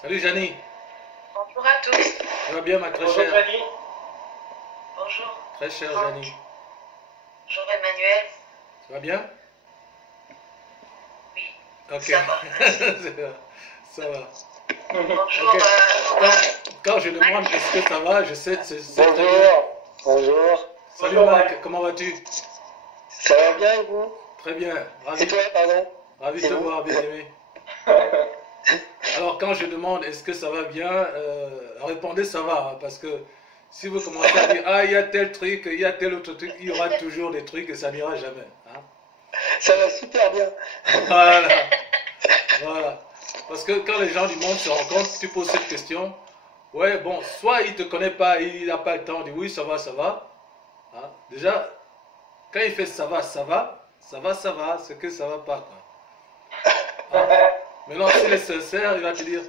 Salut Janie, Bonjour à tous. tu vas bien ma très Bonjour chère, Fanny. Bonjour très chère Franck. Janie, Bonjour Emmanuel. tu vas bien? Oui, Ok, ça va. ça va. Bonjour Ok, quand, quand je demande Mike. est-ce que ça va, je sais, c'est très bien. Bonjour, bonjour. Salut Bonjour, Mike, Mike. comment vas-tu? Ça va bien et vous? Très bien, Et toi, pardon? ravi de C'est te vous? voir, bien aimé. Alors quand je demande est-ce que ça va bien, répondez ça va, hein, parce que si vous commencez à dire ah il y a tel truc, il y a tel autre truc, il y aura toujours des trucs et ça n'ira jamais. Hein. Ça va super bien. Voilà, voilà. Parce que quand les gens du monde se rencontrent, tu poses cette question, ouais bon, soit il te connaît pas, il n'a pas le temps, il dit oui ça va. Hein. Déjà, quand il fait ça va, c'est que ça va pas quoi. Hein. Maintenant, s'il est sincère, il va te dire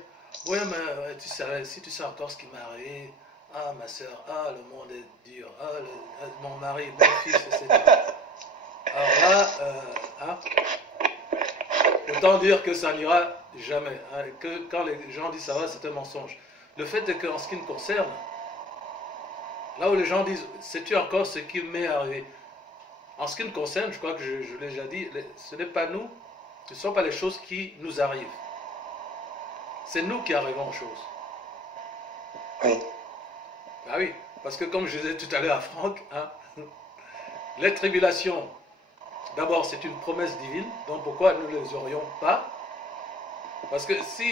oui, mais ouais, tu savais, si tu sais encore ce qui m'est arrivé, ah ma soeur, ah le monde est dur, mon mari, mon fils, etc. Alors là, hein, autant dire que ça n'ira jamais. Hein, que quand les gens disent ça va, c'est un mensonge. Le fait est qu'en ce qui me concerne, là où les gens disent sais-tu encore ce qui m'est arrivé, en ce qui me concerne, je crois que je l'ai déjà dit, ce n'est pas nous, ce ne sont pas les choses qui nous arrivent. C'est nous qui arrivons aux choses. Oui. Ah oui, parce que comme je disais tout à l'heure à Franck, hein, les tribulations, d'abord c'est une promesse divine, donc pourquoi nous ne les aurions pas? Parce que si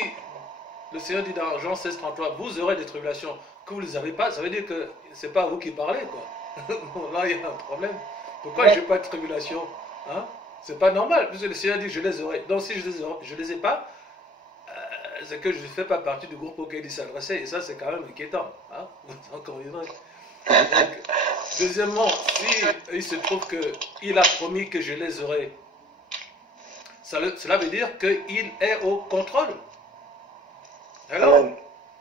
le Seigneur dit dans Jean 16, 33, vous aurez des tribulations, que vous ne les avez pas, ça veut dire que ce n'est pas à vous qui parlez, quoi. Bon, là, il y a un problème. Pourquoi je n'ai pas de tribulation, hein? C'est pas normal, parce que le Seigneur dit je les aurai. Donc si je les ai pas, c'est que je ne fais pas partie du groupe auquel il s'adressait, et ça c'est quand même inquiétant. Hein? Vous en conviendrez. Donc, deuxièmement, si il se trouve qu'il a promis que je les aurai, cela veut dire qu'il est au contrôle. Alors, Amen.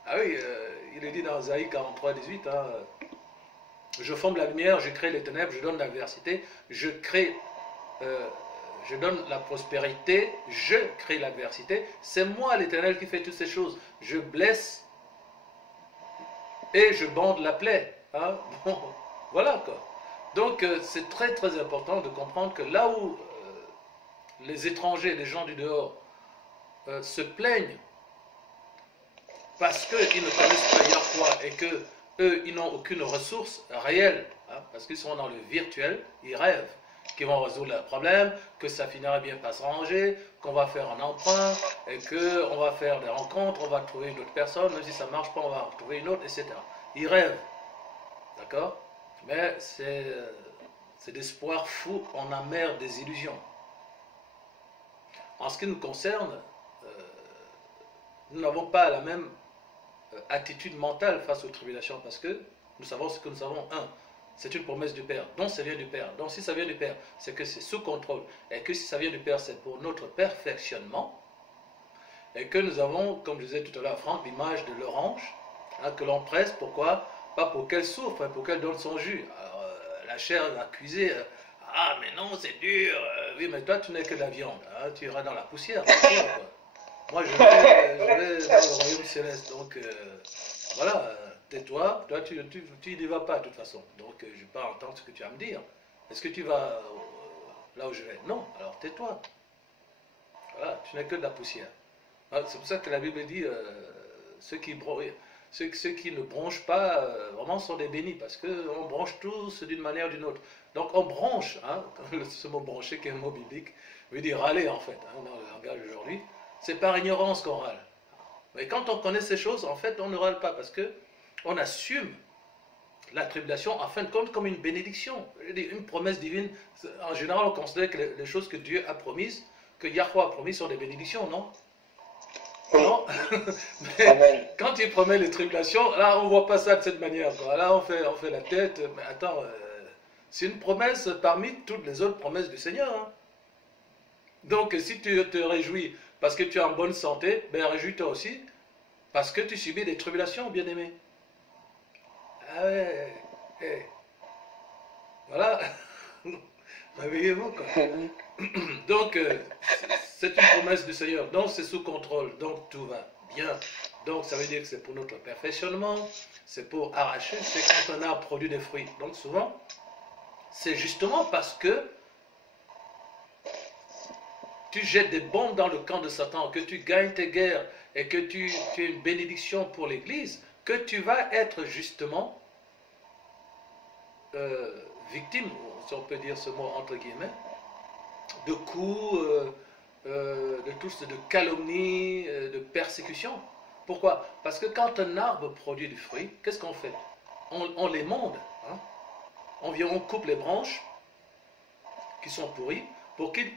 ah oui, il est dit dans Isaïe 43, 18, hein, je forme la lumière, je crée les ténèbres, je donne l'adversité, je donne la prospérité, je crée l'adversité. C'est moi l'Éternel qui fait toutes ces choses. Je blesse et je bande la plaie. Hein? Bon, voilà quoi. Donc c'est très très important de comprendre que là où les étrangers, les gens du dehors, se plaignent parce qu'ils ne connaissent pas Yahweh et que eux, ils n'ont aucune ressource réelle, hein, parce qu'ils sont dans le virtuel, ils rêvent qu'ils vont résoudre leurs problèmes, que ça finira bien par se ranger, qu'on va faire un emprunt, et qu'on va faire des rencontres, on va trouver une autre personne, même si ça ne marche pas, on va trouver une autre, etc. Ils rêvent, d'accord? Mais c'est d'espoir fou en amère des illusions. En ce qui nous concerne, nous n'avons pas la même attitude mentale face aux tribulations, parce que nous savons ce que nous savons. Un, c'est une promesse du Père, donc ça vient du Père. Donc si ça vient du Père, c'est que c'est sous contrôle. Et que si ça vient du Père, c'est pour notre perfectionnement. Et que nous avons, comme je disais tout à l'heure à Franck, l'image de l'orange, hein, que l'on presse, pourquoi? Pas pour qu'elle souffre, mais pour qu'elle donne son jus. Alors, la chair va accuser, ah mais non, c'est dur. Oui, mais toi, tu n'es que de la viande. Hein, tu iras dans la poussière. Quoi. Moi, je vais dans le royaume céleste. Donc, voilà, tais-toi. Toi, tu n'y vas pas, de toute façon. Donc, je ne vais pas entendre ce que tu vas me dire. Est-ce que tu vas là où je vais? Non, alors tais-toi. Voilà, tu n'es que de la poussière. C'est pour ça que la Bible dit ceux qui ne bronchent pas, vraiment sont des bénis, parce qu'on bronche tous d'une manière ou d'une autre. Donc, on bronche, hein, ce mot broncher, qui est un mot biblique, veut dire râler, en fait, hein, dans le langage d'aujourd'hui. C'est par ignorance qu'on râle. Mais quand on connaît ces choses, en fait, on ne râle pas parce qu'on assume la tribulation, en fin de compte, comme une bénédiction, une promesse divine. En général, on considère que les choses que Dieu a promises, que Yahweh a promises, sont des bénédictions, non? Oui. Non. Mais Amen. quand il promet les tribulations, là, on ne voit pas ça de cette manière. Quoi. Là, on fait la tête. Mais attends, c'est une promesse parmi toutes les autres promesses du Seigneur. Hein. Donc, si tu te réjouis parce que tu es en bonne santé, ben réjouis-toi aussi parce que tu subis des tribulations, bien-aimé. Ah ouais, ouais. Voilà. Réveillez-vous, quoi. Donc, c'est une promesse du Seigneur. Donc, c'est sous contrôle. Donc, tout va bien. Donc ça veut dire que c'est pour notre perfectionnement, c'est pour arracher, c'est quand un arbre produit des fruits. Donc souvent, c'est justement parce que tu jettes des bombes dans le camp de Satan, que tu gagnes tes guerres et que tu es une bénédiction pour l'Église, que tu vas être justement victime, si on peut dire ce mot entre guillemets, de coups, de calomnies, de persécutions. Pourquoi? Parce que quand un arbre produit du fruit, qu'est-ce qu'on fait? On les monde. Hein? On coupe les branches qui sont pourries pour qu'ils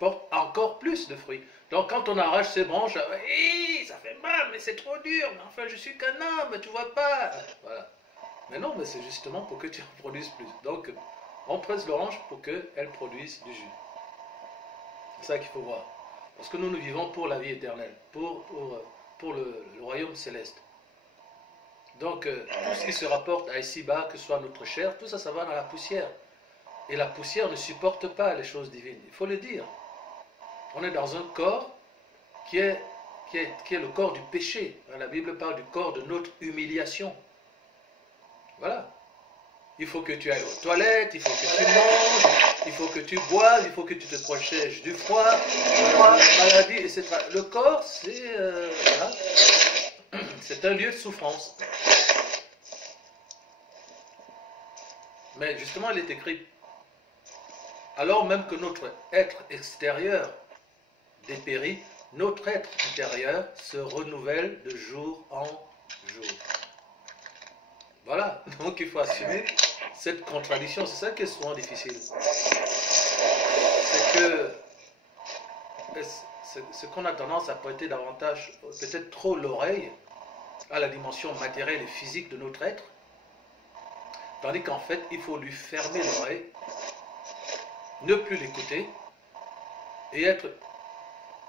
portent encore plus de fruits. Donc quand on arrache ces branches, ça fait mal, mais c'est trop dur, mais enfin je suis qu'un homme, tu vois pas. Voilà. Mais non, mais c'est justement pour que tu en produises plus. Donc on presse l'orange pour qu'elle produise du jus. C'est ça qu'il faut voir. Parce que nous vivons pour la vie éternelle, pour le royaume céleste. Donc tout ce qui se rapporte à ici-bas, que ce soit notre chair, tout ça, ça va dans la poussière. Et la poussière ne supporte pas les choses divines. Il faut le dire. On est dans un corps qui est le corps du péché. La Bible parle du corps de notre humiliation. Voilà. Il faut que tu ailles aux toilettes, il faut que tu manges, il faut que tu boives, il faut que tu te protèges du froid, la maladie, etc. Le corps, voilà. C'est un lieu de souffrance. Mais justement, il est écrit, alors même que notre être extérieur dépérit, notre être intérieur se renouvelle de jour en jour. Voilà, donc il faut assumer cette contradiction, c'est ça qui est souvent difficile. C'est que ce qu'on a tendance à prêter davantage, peut-être trop l'oreille, à la dimension matérielle et physique de notre être, tandis qu'en fait, il faut lui fermer l'oreille, ne plus l'écouter, et être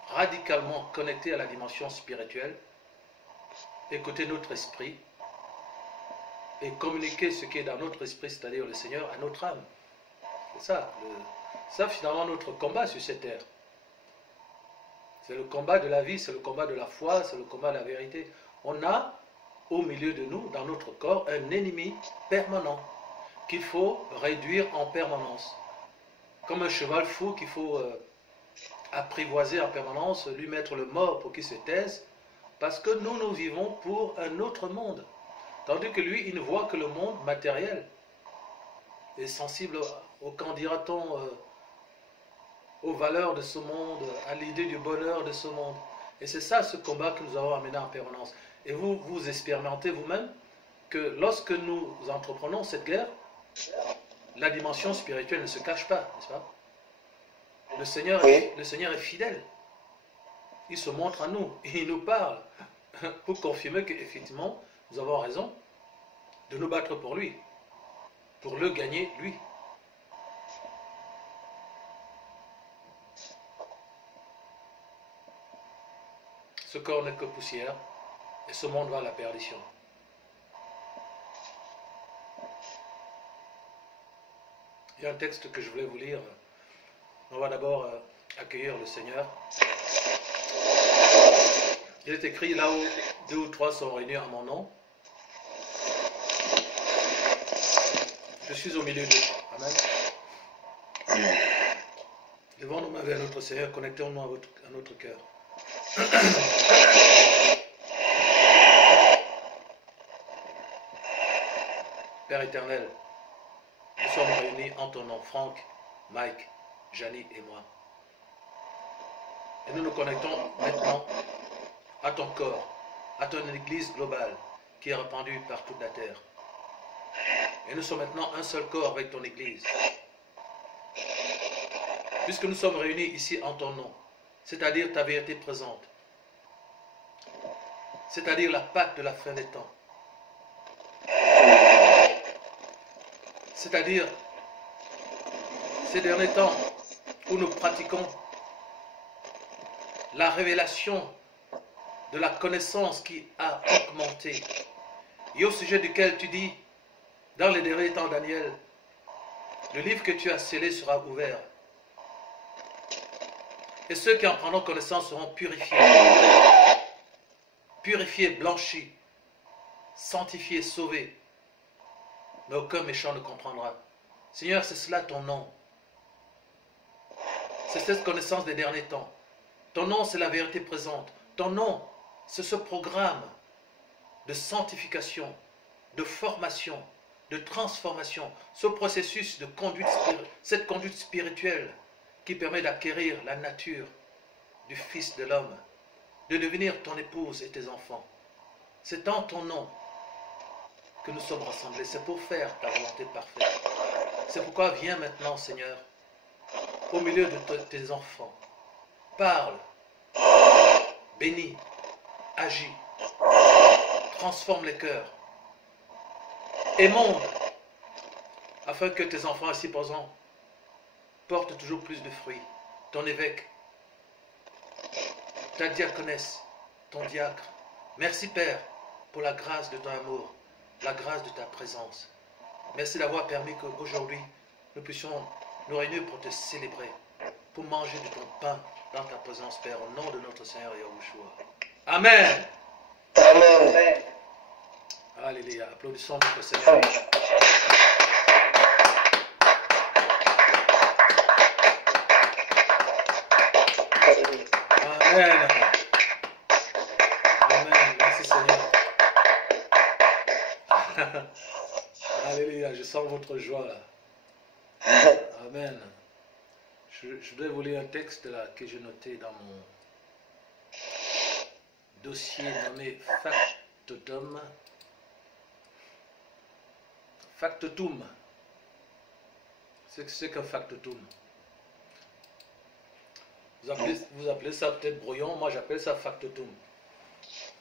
radicalement connecté à la dimension spirituelle, écouter notre esprit, et communiquer ce qui est dans notre esprit, c'est-à-dire le Seigneur, à notre âme. C'est ça finalement notre combat sur cette terre. C'est le combat de la vie, c'est le combat de la foi, c'est le combat de la vérité. On a au milieu de nous, dans notre corps, un ennemi permanent qu'il faut réduire en permanence. Comme un cheval fou qu'il faut apprivoiser en permanence, lui mettre le mort pour qu'il se taise, parce que nous vivons pour un autre monde. Tandis que lui, il ne voit que le monde matériel. Et sensible au qu'en dira-t-on, aux valeurs de ce monde, à l'idée du bonheur de ce monde. Et c'est ça ce combat que nous avons amené en permanence. Et vous expérimentez vous-même que lorsque nous entreprenons cette guerre, la dimension spirituelle ne se cache pas, n'est-ce pas? Le Seigneur est fidèle. Il se montre à nous et il nous parle pour confirmer qu'effectivement, nous avons raison de nous battre pour lui, pour le gagner lui. Ce corps n'est que poussière et ce monde va à la perdition. Il y a un texte que je voulais vous lire. On va d'abord accueillir le Seigneur. Il est écrit là où 2 ou 3 sont réunis en mon nom. Je suis au milieu d'eux. Amen. Amen. Levons nos mains vers notre Seigneur, connectons-nous à notre cœur. Père éternel, nous sommes réunis en ton nom, Franck, Mike, Janie et moi. Et nous nous connectons maintenant à ton corps, à ton église globale qui est répandue par toute la terre. Et nous sommes maintenant un seul corps avec ton église. Puisque nous sommes réunis ici en ton nom, c'est-à-dire ta vérité présente, c'est-à-dire la Pâque de la fin des temps, c'est-à-dire ces derniers temps où nous pratiquons la révélation de la connaissance qui a augmenté et au sujet duquel tu dis dans les derniers temps, Daniel, le livre que tu as scellé sera ouvert et ceux qui en prendront connaissance seront purifiés. purifié, blanchi, sanctifié, sauvé. Mais aucun méchant ne comprendra. Seigneur, c'est cela ton nom. C'est cette connaissance des derniers temps. Ton nom, c'est la vérité présente. Ton nom, c'est ce programme de sanctification, de formation, de transformation, ce processus de conduite, cette conduite spirituelle qui permet d'acquérir la nature du Fils de l'homme, de devenir ton épouse et tes enfants. C'est en ton nom que nous sommes rassemblés. C'est pour faire ta volonté parfaite. C'est pourquoi viens maintenant, Seigneur, au milieu de tes enfants. Parle, bénis, agis, transforme les cœurs, émonde, afin que tes enfants ici présents portent toujours plus de fruits. Ton évêque, ta diaconesse, ton diacre. Merci Père pour la grâce de ton amour, la grâce de ta présence. Merci d'avoir permis qu'aujourd'hui nous puissions nous réunir pour te célébrer, pour manger de ton pain dans ta présence, Père, au nom de notre Seigneur Yahushua. Amen. Amen. Alléluia. Applaudissons notre Seigneur. Amen. Amen. Merci Seigneur. Alléluia. Je sens votre joie là. Amen. Je dois vous lire un texte là que j'ai noté dans mon dossier nommé Factotum. Factotum. C'est qu'un factotum. Vous appelez ça peut-être brouillon, moi j'appelle ça factotum.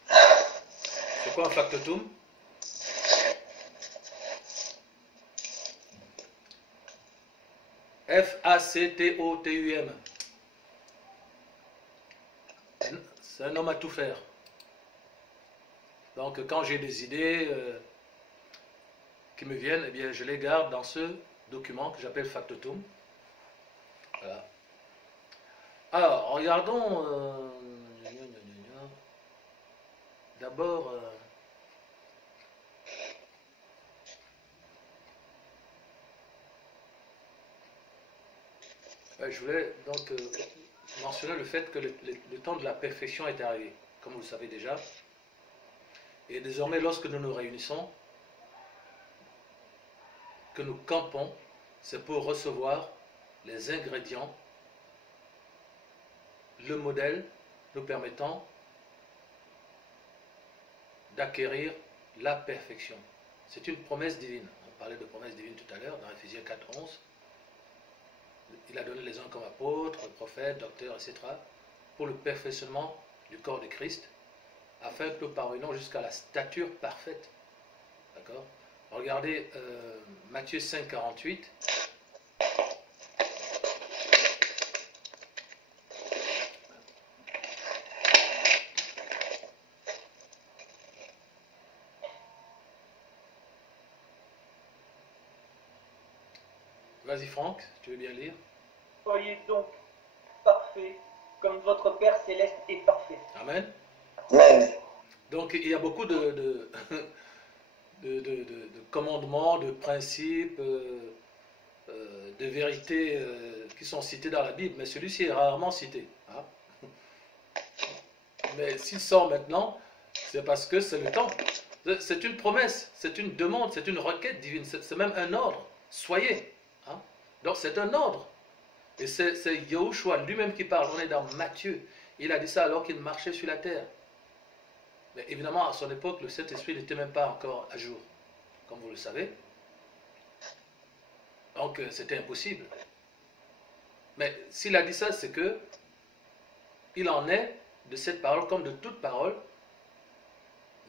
C'est quoi un factotum? F-A-C-T-O-T-U-M. C'est un homme à tout faire. Donc quand j'ai des idées qui me viennent, eh bien je les garde dans ce document que j'appelle factotum. Voilà. Alors, regardons d'abord je voulais donc mentionner le fait que le temps de la perfection est arrivé, comme vous le savez déjà. Et désormais, lorsque nous nous réunissons, que nous campons, c'est pour recevoir les ingrédients, le modèle nous permettant d'acquérir la perfection. C'est une promesse divine. On parlait de promesse divine tout à l'heure dans Ephésiens 4:11. Il a donné les uns comme apôtres, prophètes, docteurs, etc. pour le perfectionnement du corps de Christ, afin que nous parvenions jusqu'à la stature parfaite. D'accord? Regardez Matthieu 5:48. Vas-y Franck, tu veux bien lire? Soyez donc parfaits, comme votre Père Céleste est parfait. Amen. Amen. Donc il y a beaucoup de commandements, de principes, de vérités qui sont cités dans la Bible, mais celui-ci est rarement cité. Hein? Mais s'il sort maintenant, c'est parce que c'est le temps. C'est une promesse, c'est une demande, c'est une requête divine, c'est même un ordre. Soyez. Hein? Donc c'est un ordre. Et c'est Yahushua lui-même qui parle. On est dans Matthieu. Il a dit ça alors qu'il marchait sur la terre. Mais évidemment, à son époque, le Saint-Esprit n'était même pas encore à jour, comme vous le savez. Donc c'était impossible. Mais s'il a dit ça, c'est que il en est de cette parole comme de toute parole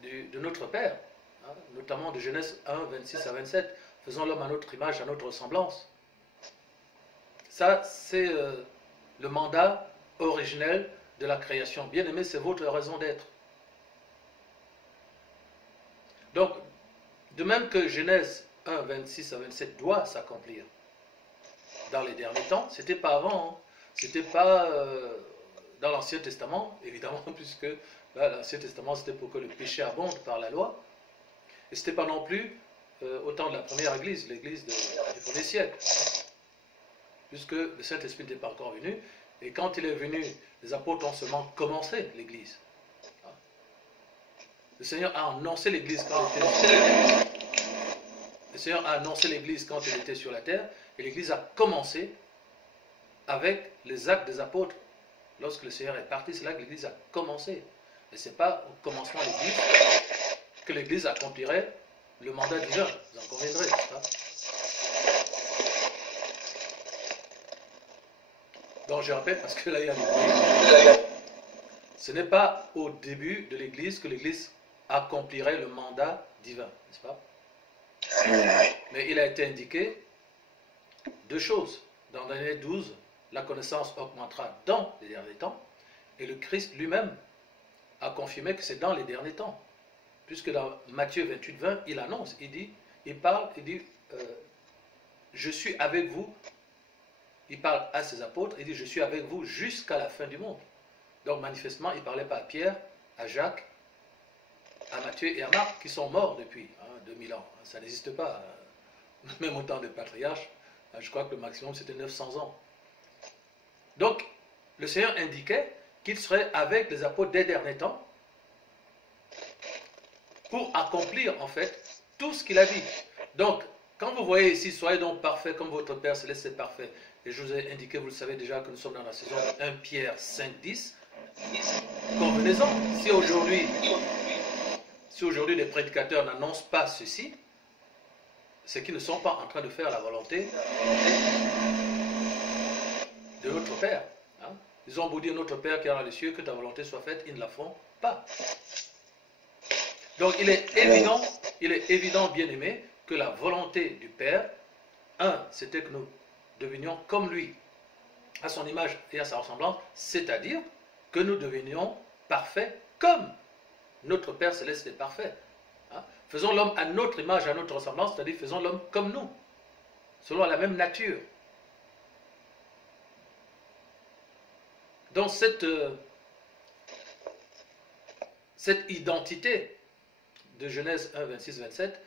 de notre Père, hein, notamment de Genèse 1, 26 à 27. Faisons l'homme à notre image, à notre ressemblance. Ça, c'est le mandat originel de la création. Bien aimé, c'est votre raison d'être. Donc, de même que Genèse 1, 26 à 27 doit s'accomplir dans les derniers temps, c'était pas avant, hein. C'était pas dans l'Ancien Testament, évidemment, puisque Là, l'Ancien Testament, c'était pour que le péché abonde par la loi. Et ce n'était pas non plus au temps de la première Église, l'Église des premiers siècles. Puisque le Saint-Esprit n'était pas encore venu. Et quand il est venu, les apôtres ont seulement commencé l'Église. Le Seigneur a annoncé l'Église quand il était sur la terre. Le Seigneur a annoncé l'Église quand il était sur la terre. Et l'Église a commencé avec les actes des apôtres. Lorsque le Seigneur est parti, c'est là que l'Église a commencé. Et ce n'est pas au commencement de l'Église que l'Église accomplirait le mandat divin. Vous en conviendrez, n'est-ce pas? Donc je répète parce que là il y a une... Ce n'est pas au début de l'Église que l'Église accomplirait le mandat divin, n'est-ce pas? Mais il a été indiqué deux choses. Dans l'année 12, la connaissance augmentera dans les derniers temps, et le Christ lui-même a confirmé que c'est dans les derniers temps. Puisque dans Matthieu 28, 20, il annonce, il dit, je suis avec vous. Il parle à ses apôtres, il dit, je suis avec vous jusqu'à la fin du monde. Donc manifestement, il ne parlait pas à Pierre, à Jacques, à Matthieu et à Marc, qui sont morts depuis 2000 ans. Ça n'existe pas. Même au temps des patriarches, je crois que le maximum c'était 900 ans. Donc, le Seigneur indiquait qu'il serait avec les apôtres des derniers temps pour accomplir en fait tout ce qu'il a dit. Donc, quand vous voyez ici, soyez donc parfaits comme votre Père Céleste est parfait. Et je vous ai indiqué, vous le savez déjà, que nous sommes dans la saison de 1 Pierre 5, 10. Convenez-en, si aujourd'hui les prédicateurs n'annoncent pas ceci, c'est qu'ils ne sont pas en train de faire la volonté de notre Père. Hein? Ils ont beau dire notre Père qui est dans les cieux, que ta volonté soit faite, ils ne la font pas. Donc il est évident, bien-aimé, que la volonté du Père, c'était que nous devenions comme lui, à son image et à sa ressemblance, c'est-à-dire que nous devenions parfaits comme notre Père Céleste est parfait. Hein? Faisons l'homme à notre image, à notre ressemblance, c'est-à-dire faisons l'homme comme nous, selon la même nature. Donc cette identité de Genèse 1, 26, 27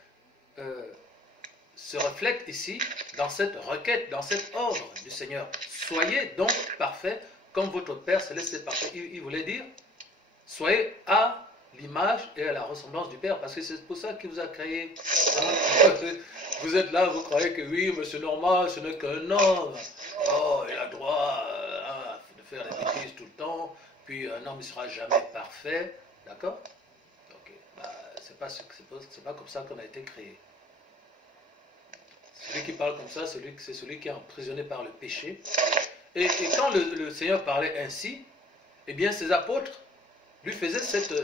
se reflète ici dans cette requête, dans cet ordre du Seigneur. Soyez donc parfaits comme votre Père Céleste est parfait. Il voulait dire, soyez à l'image et à la ressemblance du Père, parce que c'est pour ça qu'il vous a créé. Hein? Vous êtes là, vous croyez que oui, monsieur Normand, ce n'est qu'un homme. Oh, il a droit de faire des bêtises tout le temps, puis un homme ne sera jamais parfait. D'accord? Ok. C'est pas comme ça qu'on a été créé. Celui qui parle comme ça, c'est celui qui est emprisonné par le péché. Et quand le Seigneur parlait ainsi, eh bien ses apôtres lui faisaient cette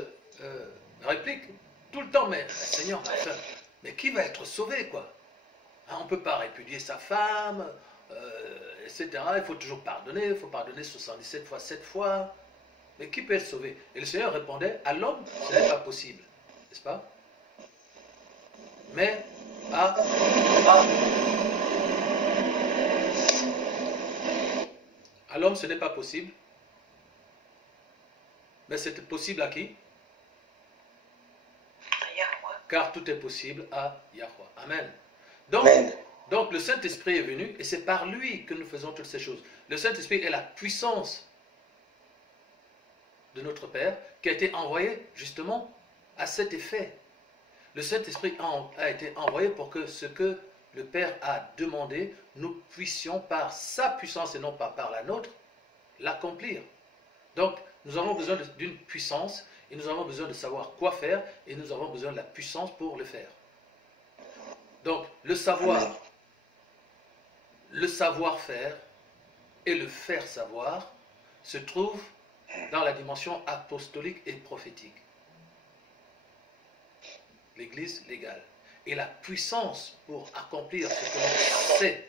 réplique tout le temps. Mais Seigneur, mais qui va être sauvé, quoi? Hein, on ne peut pas répudier sa femme, etc. Il faut toujours pardonner, il faut pardonner 77 fois, 7 fois. Mais qui peut être sauvé? Et le Seigneur répondait, à l'homme, ce n'est pas possible. N'est-ce pas? Mais à l'homme, ce n'est pas possible. Mais c'est possible à qui? Car tout est possible à Yahweh. Amen. Donc le Saint-Esprit est venu et c'est par lui que nous faisons toutes ces choses. Le Saint-Esprit est la puissance de notre Père qui a été envoyé justement à cet effet. Le Saint-Esprit a été envoyé pour que ce que le Père a demandé, nous puissions par sa puissance et non pas par la nôtre, l'accomplir. Donc nous avons besoin d'une puissance et nous avons besoin de savoir quoi faire et nous avons besoin de la puissance pour le faire. Donc le savoir, le savoir-faire et le faire savoir se trouvent dans la dimension apostolique et prophétique. L'Église légale. Et la puissance pour accomplir ce que l'on sait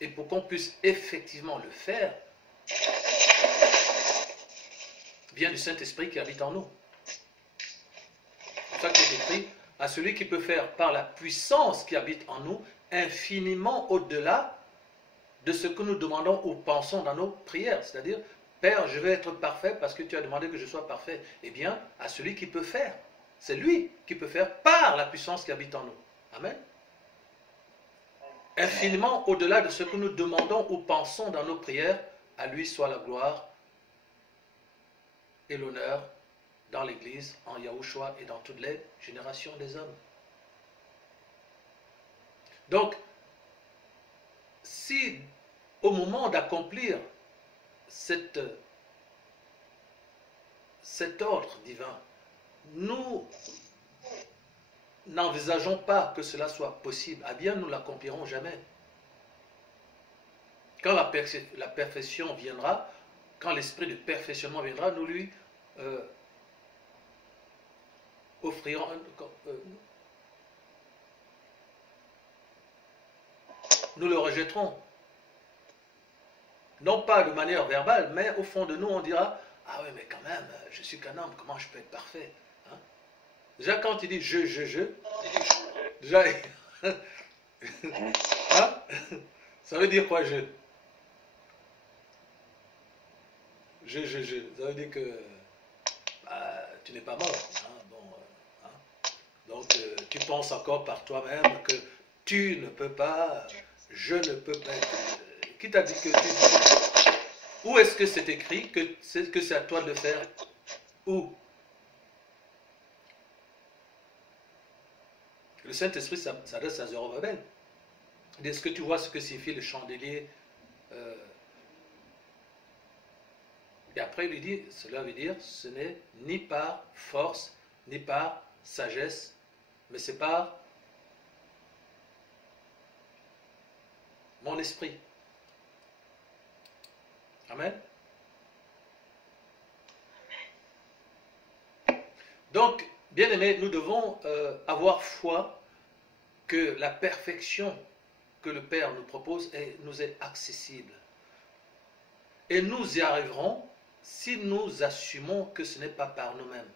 et pour qu'on puisse effectivement le faire vient du Saint-Esprit qui habite en nous. C'est pour ça qu'il est écrit à celui qui peut faire par la puissance qui habite en nous infiniment au-delà de ce que nous demandons ou pensons dans nos prières, c'est-à-dire Père, je vais être parfait parce que tu as demandé que je sois parfait. Eh bien, à celui qui peut faire. C'est lui qui peut faire par la puissance qui habite en nous. Amen. Infiniment au-delà de ce que nous demandons ou pensons dans nos prières, à lui soit la gloire et l'honneur dans l'Église, en Yahushua et dans toutes les générations des hommes. Donc, si au moment d'accomplir cet ordre divin, nous n'envisageons pas que cela soit possible, eh bien nous ne l'accomplirons jamais. Quand la perfection viendra, quand l'esprit de perfectionnement viendra, nous lui offrirons nous le rejetterons. Non pas de manière verbale, mais au fond de nous, on dira « Ah oui, mais quand même, je suis qu'un homme, comment je peux être parfait ?» Hein? Déjà, quand il dit « je », déjà, hein? Ça veut dire quoi, je? Ça veut dire que bah, tu n'es pas mort. Hein? Bon, hein? Donc, tu penses encore par toi-même que tu ne peux pas, je ne peux pas. Qui t'a dit que tu... Où est-ce que c'est écrit que c'est à toi de le faire? Où? Le Saint-Esprit s'adresse à Zorobabel. Est-ce que tu vois ce que signifie le chandelier? Et après, il lui dit, cela veut dire, ce n'est ni par force, ni par sagesse, mais c'est par mon esprit. Amen. Donc, bien aimés, nous devons avoir foi que la perfection que le Père nous propose nous est accessible. Et nous y arriverons si nous assumons que ce n'est pas par nous-mêmes.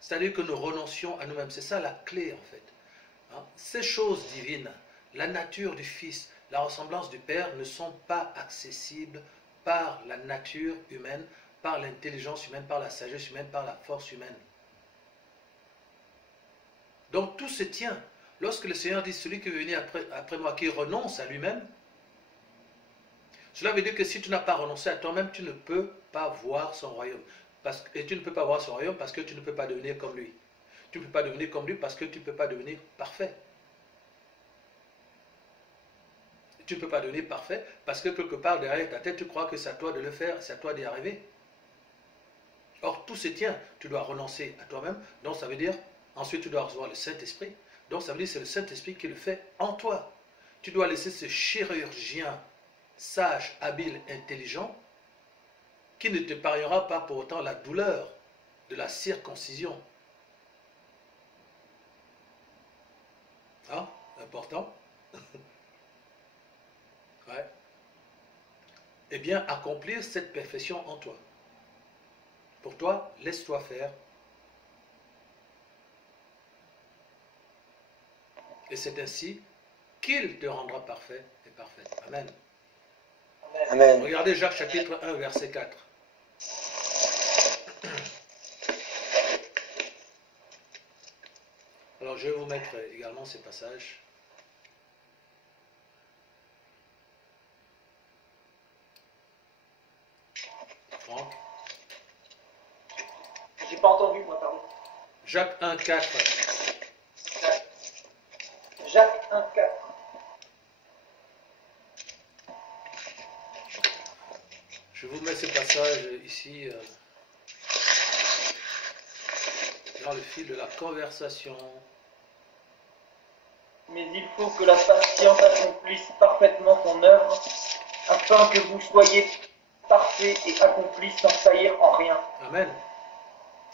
C'est-à-dire que nous renoncions à nous-mêmes. C'est ça la clé en fait. Hein? Ces choses divines, la nature du Fils, la ressemblance du Père ne sont pas accessibles par la nature humaine, par l'intelligence humaine, par la sagesse humaine, par la force humaine. Donc tout se tient. Lorsque le Seigneur dit, celui qui veut venir après moi, qui renonce à lui-même, cela veut dire que si tu n'as pas renoncé à toi-même, tu ne peux pas voir son royaume. Et tu ne peux pas voir son royaume parce que tu ne peux pas devenir comme lui. Tu ne peux pas devenir comme lui parce que tu ne peux pas devenir parfait. Tu ne peux pas devenir parfait parce que quelque part derrière ta tête, tu crois que c'est à toi de le faire, c'est à toi d'y arriver. Or, tout se tient. Tu dois renoncer à toi-même. Donc, ça veut dire, ensuite, tu dois recevoir le Saint-Esprit. Donc, ça veut dire que c'est le Saint-Esprit qui le fait en toi. Tu dois laisser ce chirurgien sage, habile, intelligent, qui ne t'épargnera pas pour autant la douleur de la circoncision. Hein? Important. Ouais. Eh bien, accomplir cette perfection en toi. Pour toi, laisse-toi faire. Et c'est ainsi qu'il te rendra parfait et parfaite. Amen. Amen. Regardez Jacques chapitre 1, verset 4. Alors, je vais vous mettre également ces passages. Franck. J'ai pas entendu, moi, pardon. Jacques 1, 4. Jacques 1, 4. Je vous mets ce passage ici dans le fil de la conversation. Mais il faut que la patience accomplisse parfaitement son œuvre, afin que vous soyez parfaits et accomplis sans faillir en rien. Amen.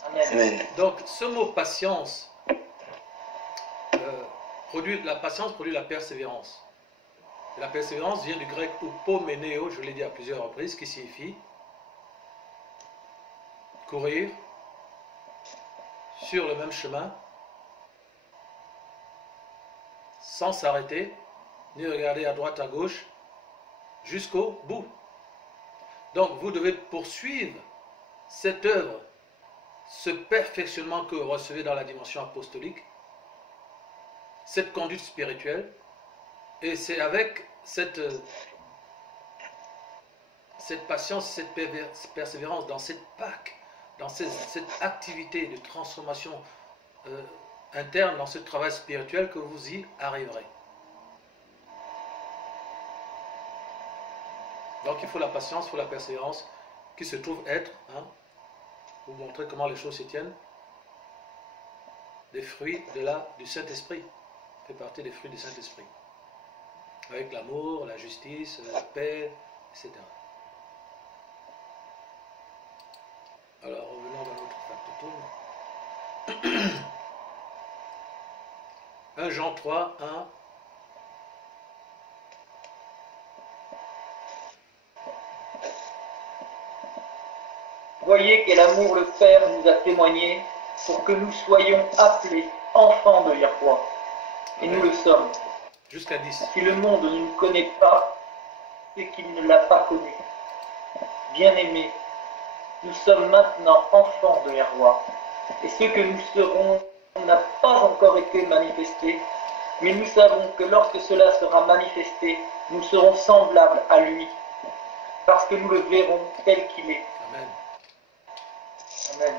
Amen. Amen. Donc, ce mot patience, la patience produit la persévérance. Et la persévérance vient du grec upomeneo, je l'ai dit à plusieurs reprises, qui signifie courir sur le même chemin, sans s'arrêter, ni regarder à droite, à gauche, jusqu'au bout. Donc vous devez poursuivre cette œuvre, ce perfectionnement que vous recevez dans la dimension apostolique, cette conduite spirituelle, et c'est avec cette patience, cette persévérance dans cette Pâque, dans cette activité de transformation interne, dans ce travail spirituel que vous y arriverez. Donc il faut la patience, il faut la persévérance qui se trouve être, pour vous montrer comment les choses se tiennent, des fruits du Saint-Esprit. Fait partie des fruits du Saint-Esprit. Avec l'amour, la justice, la paix, etc. Alors revenons dans notre factotum. 1 Jean 3, 1. Voyez quel amour le Père nous a témoigné pour que nous soyons appelés enfants de Yahweh. Et nous le sommes. Jusqu'à 10. Si le monde ne nous connaît pas, c'est qu'il ne l'a pas connu. Bien-aimés, nous sommes maintenant enfants de Yahweh. Et ce que nous serons n'a pas encore été manifesté, mais nous savons que lorsque cela sera manifesté, nous serons semblables à lui, parce que nous le verrons tel qu'il est. Amen. Amen.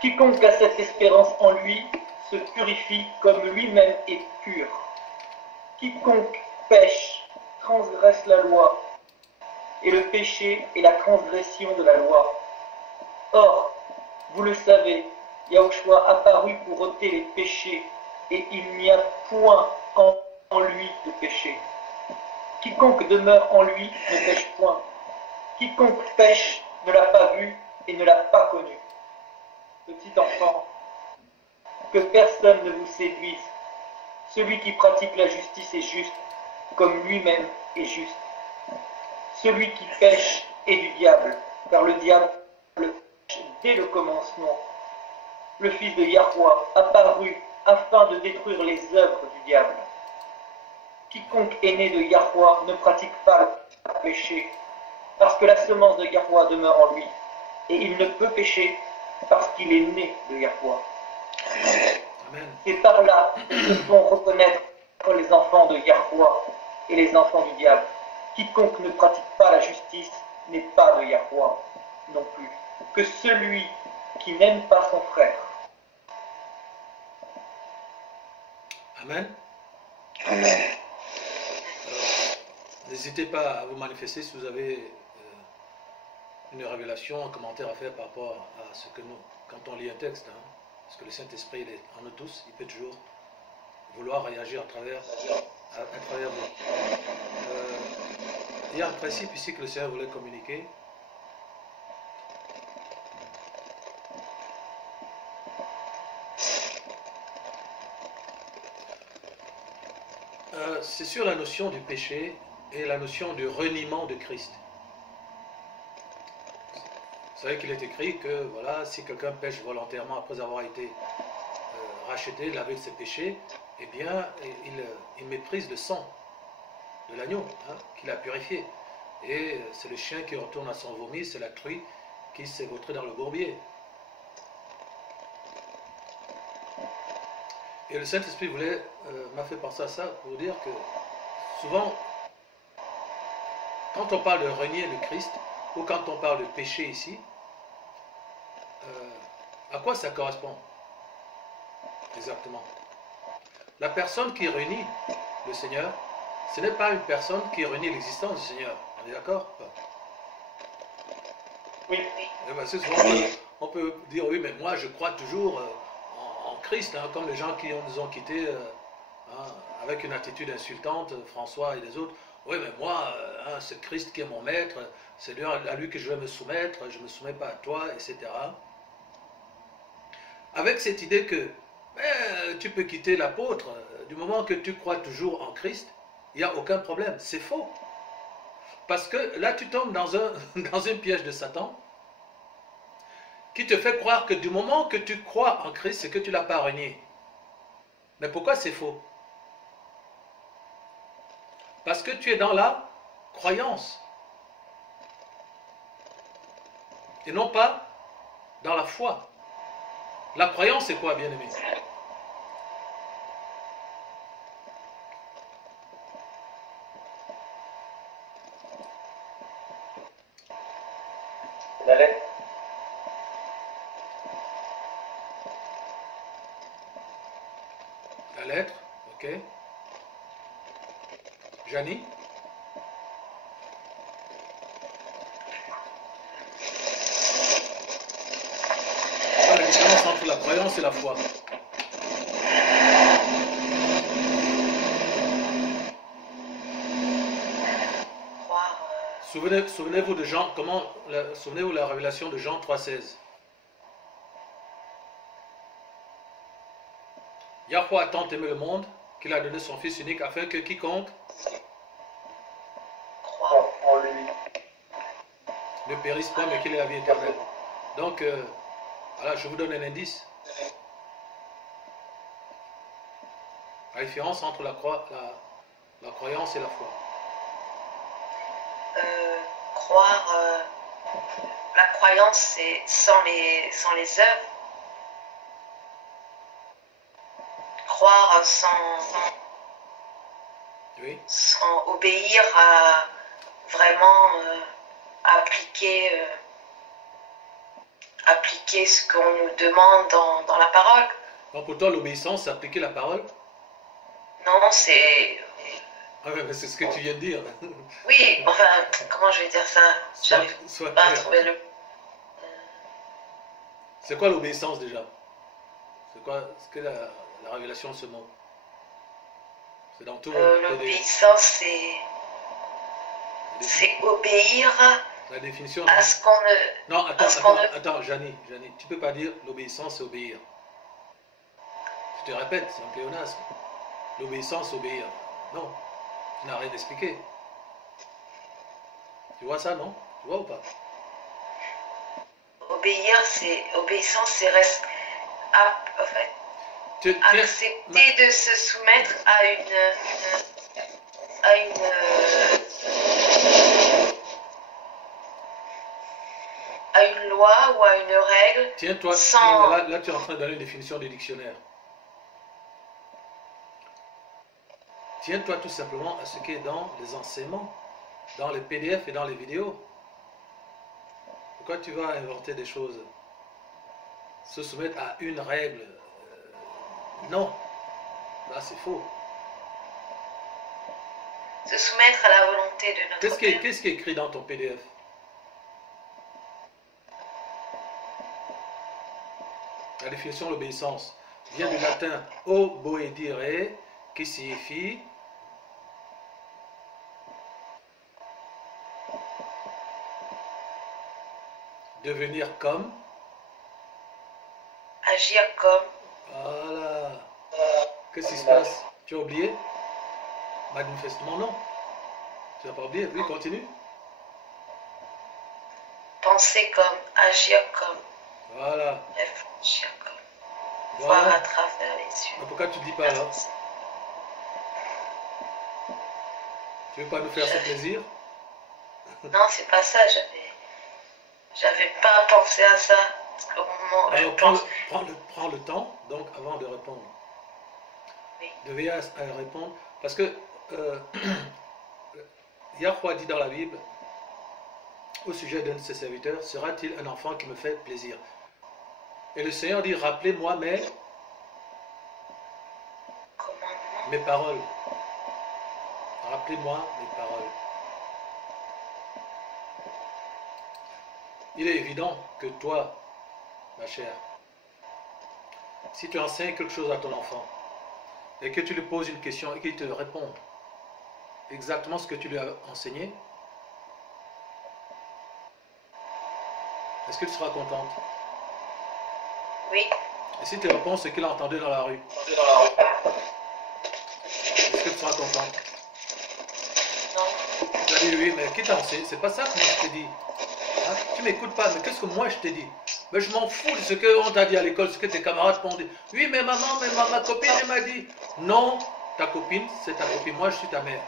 Quiconque a cette espérance en lui se purifie comme lui-même est pur. Quiconque pêche transgresse la loi, et le péché est la transgression de la loi. Or, vous le savez, Yahushua apparut pour ôter les péchés, et il n'y a point en lui de péché. Quiconque demeure en lui ne pêche point. Quiconque pêche ne l'a pas vu et ne l'a pas connu. Petit enfant, que personne ne vous séduise. Celui qui pratique la justice est juste, comme lui-même est juste. Celui qui pêche est du diable, car le diable pêche dès le commencement. Le Fils de Yahweh apparut afin de détruire les œuvres du diable. Quiconque est né de Yahweh ne pratique pas le péché, parce que la semence de Yahweh demeure en lui, et il ne peut pécher parce qu'il est né de Yahweh. C'est par là que se font reconnaître les enfants de Yahweh et les enfants du diable. Quiconque ne pratique pas la justice n'est pas de Yahweh non plus, que celui qui n'aime pas son frère. Amen. Amen. N'hésitez pas à vous manifester si vous avez une révélation, un commentaire à faire par rapport à ce que nous, quand on lit un texte, parce que le Saint-Esprit il est en nous tous, il peut toujours vouloir réagir à travers vous. Il y a un principe ici que le Seigneur voulait communiquer. C'est sur la notion du péché et la notion du reniement de Christ. Vous savez qu'il est écrit que voilà, si quelqu'un pêche volontairement après avoir été racheté, lavé de ses péchés, eh bien, il méprise le sang de l'agneau, qu'il a purifié. Et c'est le chien qui retourne à son vomi, c'est la truie qui s'est vautrée dans le bourbier. Et le Saint-Esprit m'a fait penser à ça pour dire que souvent, quand on parle de renier le Christ, ou quand on parle de péché ici, à quoi ça correspond exactement? La personne qui renie le Seigneur, ce n'est pas une personne qui renie l'existence du Seigneur. On est d'accord? Oui. Eh ben, c'est souvent, on peut dire, oui, mais moi je crois toujours en Christ, comme les gens qui nous ont quittés avec une attitude insultante, François et les autres. Oui, mais moi, c'est Christ qui est mon maître, c'est à lui que je vais me soumettre, je ne me soumets pas à toi, etc. Avec cette idée que tu peux quitter l'apôtre, du moment que tu crois toujours en Christ, il n'y a aucun problème. C'est faux. Parce que là, tu tombes dans un piège de Satan qui te fait croire que du moment que tu crois en Christ, c'est que tu ne l'as pas renié. Mais pourquoi c'est faux? Parce que tu es dans la croyance. et non pas dans la foi. La croyance, c'est quoi, bien-aimé? La lettre. La lettre, ok. Janie? Quelle est la différence entre la croyance et la foi? Croire. Souvenez-vous de Jean, souvenez-vous de la révélation de Jean 3,16. Yahweh a tant aimé le monde qu'il a donné son Fils unique afin que quiconque Croire. En lui. ne périsse pas mais qu'il ait la vie éternelle. Donc, voilà, je vous donne un indice. La différence entre la croyance et la foi. Croire. La croyance, c'est sans les œuvres. Croire Oui. sans obéir à vraiment appliquer ce qu'on nous demande dans la parole. Donc pour toi, l'obéissance, c'est appliquer la parole? Non, c'est... Ah ouais, mais c'est ce que tu viens de dire. Oui, enfin, comment je vais dire ça? J'arrive Sois pas à clair. trouver le... C'est quoi l'obéissance déjà? C'est quoi ce que la révélation de ce mot? C'est dans tout L'obéissance, c'est obéir la définition. à ce qu'on ne... Non, attends, Janie, tu peux pas dire l'obéissance, c'est obéir. Je te répète, c'est un pléonasme. L'obéissance, c'est obéir. Non, tu n'as rien expliqué. Tu vois ça, non? Tu vois ou pas? Obéissance, c'est en fait, accepter de se soumettre à une loi ou à une règle. Tiens-toi, sans... là, tu es en train de donner une définition du dictionnaire. Tiens-toi tout simplement à ce qui est dans les enseignements, dans les PDF et dans les vidéos. Pourquoi tu vas inventer des choses? Se soumettre à une règle? Non. Là, c'est faux. Se soumettre à la volonté de notre Père. Qu'est-ce qui est écrit dans ton PDF? La définition de l'obéissance vient du latin oboedire, qui signifie devenir comme. Agir comme. Voilà. Qu'est-ce qui se passe? Tu as oublié? Manifestement non. Tu n'as pas oublié? Oui, continue. Penser comme, agir comme. Voilà. Réfléchir comme. Voilà. Voir à travers les yeux. Mais pourquoi tu ne dis pas alors? Tu veux pas nous faire ce plaisir? Non, c'est pas ça. J'avais pas pensé à ça. Parce qu'au moment où je Alors, pense. prends le temps, donc, avant de répondre. Oui. De veiller à répondre. Parce que Yahweh dit dans la Bible, au sujet d'un de ses serviteurs, sera-t-il un enfant qui me fait plaisir? Et le Seigneur dit, rappelez-moi mes paroles. Rappelez-moi mes paroles. Il est évident que toi, ma chère, si tu enseignes quelque chose à ton enfant et que tu lui poses une question et qu'il te répond exactement ce que tu lui as enseigné, est-ce que tu seras contente? Oui. Et si tu réponds ce qu'il a entendu dans la rue, est-ce que tu seras contente? Non. Tu as dit oui, mais qui t'a enseigné? C'est pas ça que moi je t'ai dit. Hein? Tu m'écoutes pas, mais qu'est-ce que moi je t'ai dit? Mais je m'en fous de ce qu'on t'a dit à l'école, ce que tes camarades t'ont dit. Oui, mais maman, ma copine, elle m'a dit. Non, ta copine, c'est ta copine. Moi, je suis ta mère.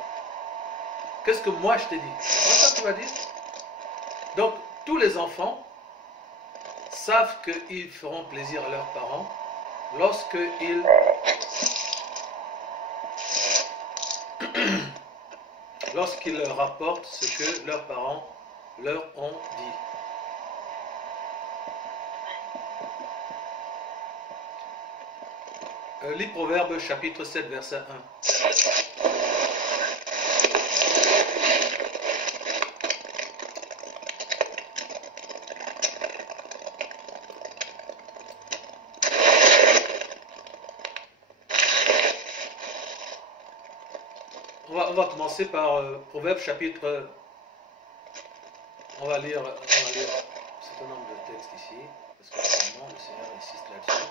Qu'est-ce que moi je t'ai dit? C'est pas ça que tu vas dire. Donc, tous les enfants savent qu'ils feront plaisir à leurs parents lorsqu'ils leur rapportent ce que leurs parents leur ont dit. Lis Proverbes chapitre 7, verset 1. On va commencer par Proverbes chapitre... On va lire un certain nombre de textes ici, parce que vraiment le Seigneur insiste là-dessus.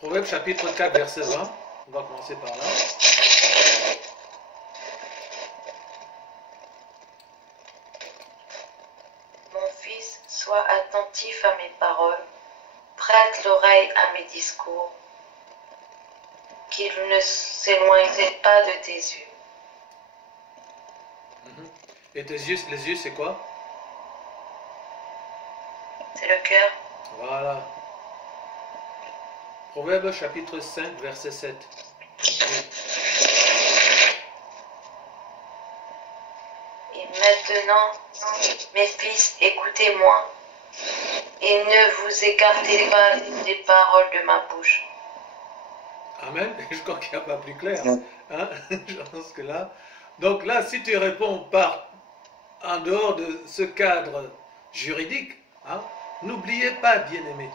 Proverbes chapitre 4, verset 20. On va commencer par là. Mon fils, sois attentif à mes paroles, prête l'oreille à mes discours, qu'ils ne s'éloignent pas de tes yeux. Et tes yeux, les yeux, c'est quoi? C'est le cœur. Voilà. Proverbe chapitre 5, verset 7. Et maintenant, mes fils, écoutez-moi, et ne vous écartez pas des paroles de ma bouche. Amen. Je crois qu'il n'y a pas plus clair. Hein? Je pense que là. Donc là, si tu réponds par en dehors de ce cadre juridique, hein, n'oubliez pas, bien-aimés,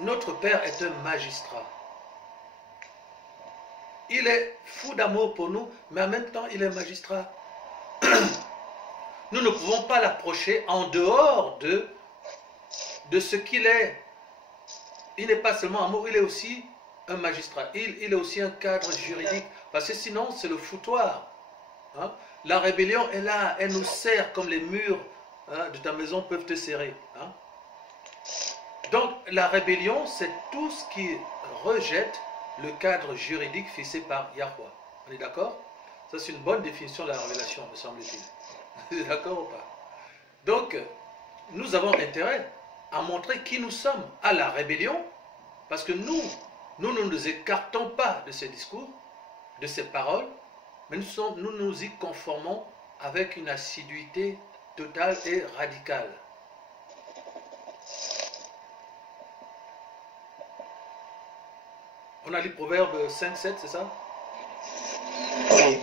notre Père est un magistrat. Il est fou d'amour pour nous, mais en même temps, il est magistrat. Nous ne pouvons pas l'approcher en dehors de ce qu'il est. Il n'est pas seulement amour, il est aussi un magistrat. Il est aussi un cadre juridique. Parce que sinon, c'est le foutoir. Hein? La rébellion est là, elle nous serre comme les murs, hein, de ta maison peuvent te serrer. Hein? Donc, la rébellion, c'est tout ce qui rejette le cadre juridique fixé par Yahweh. On est d'accord? Ça, c'est une bonne définition de la révélation, me semble-t-il. Vous êtes d'accord ou pas? Donc, nous avons intérêt à montrer qui nous sommes à la rébellion, parce que nous ne nous écartons pas de ces discours, de ces paroles, mais nous nous y conformons avec une assiduité totale et radicale. On a lu Proverbe 5, 7, c'est ça? Oui.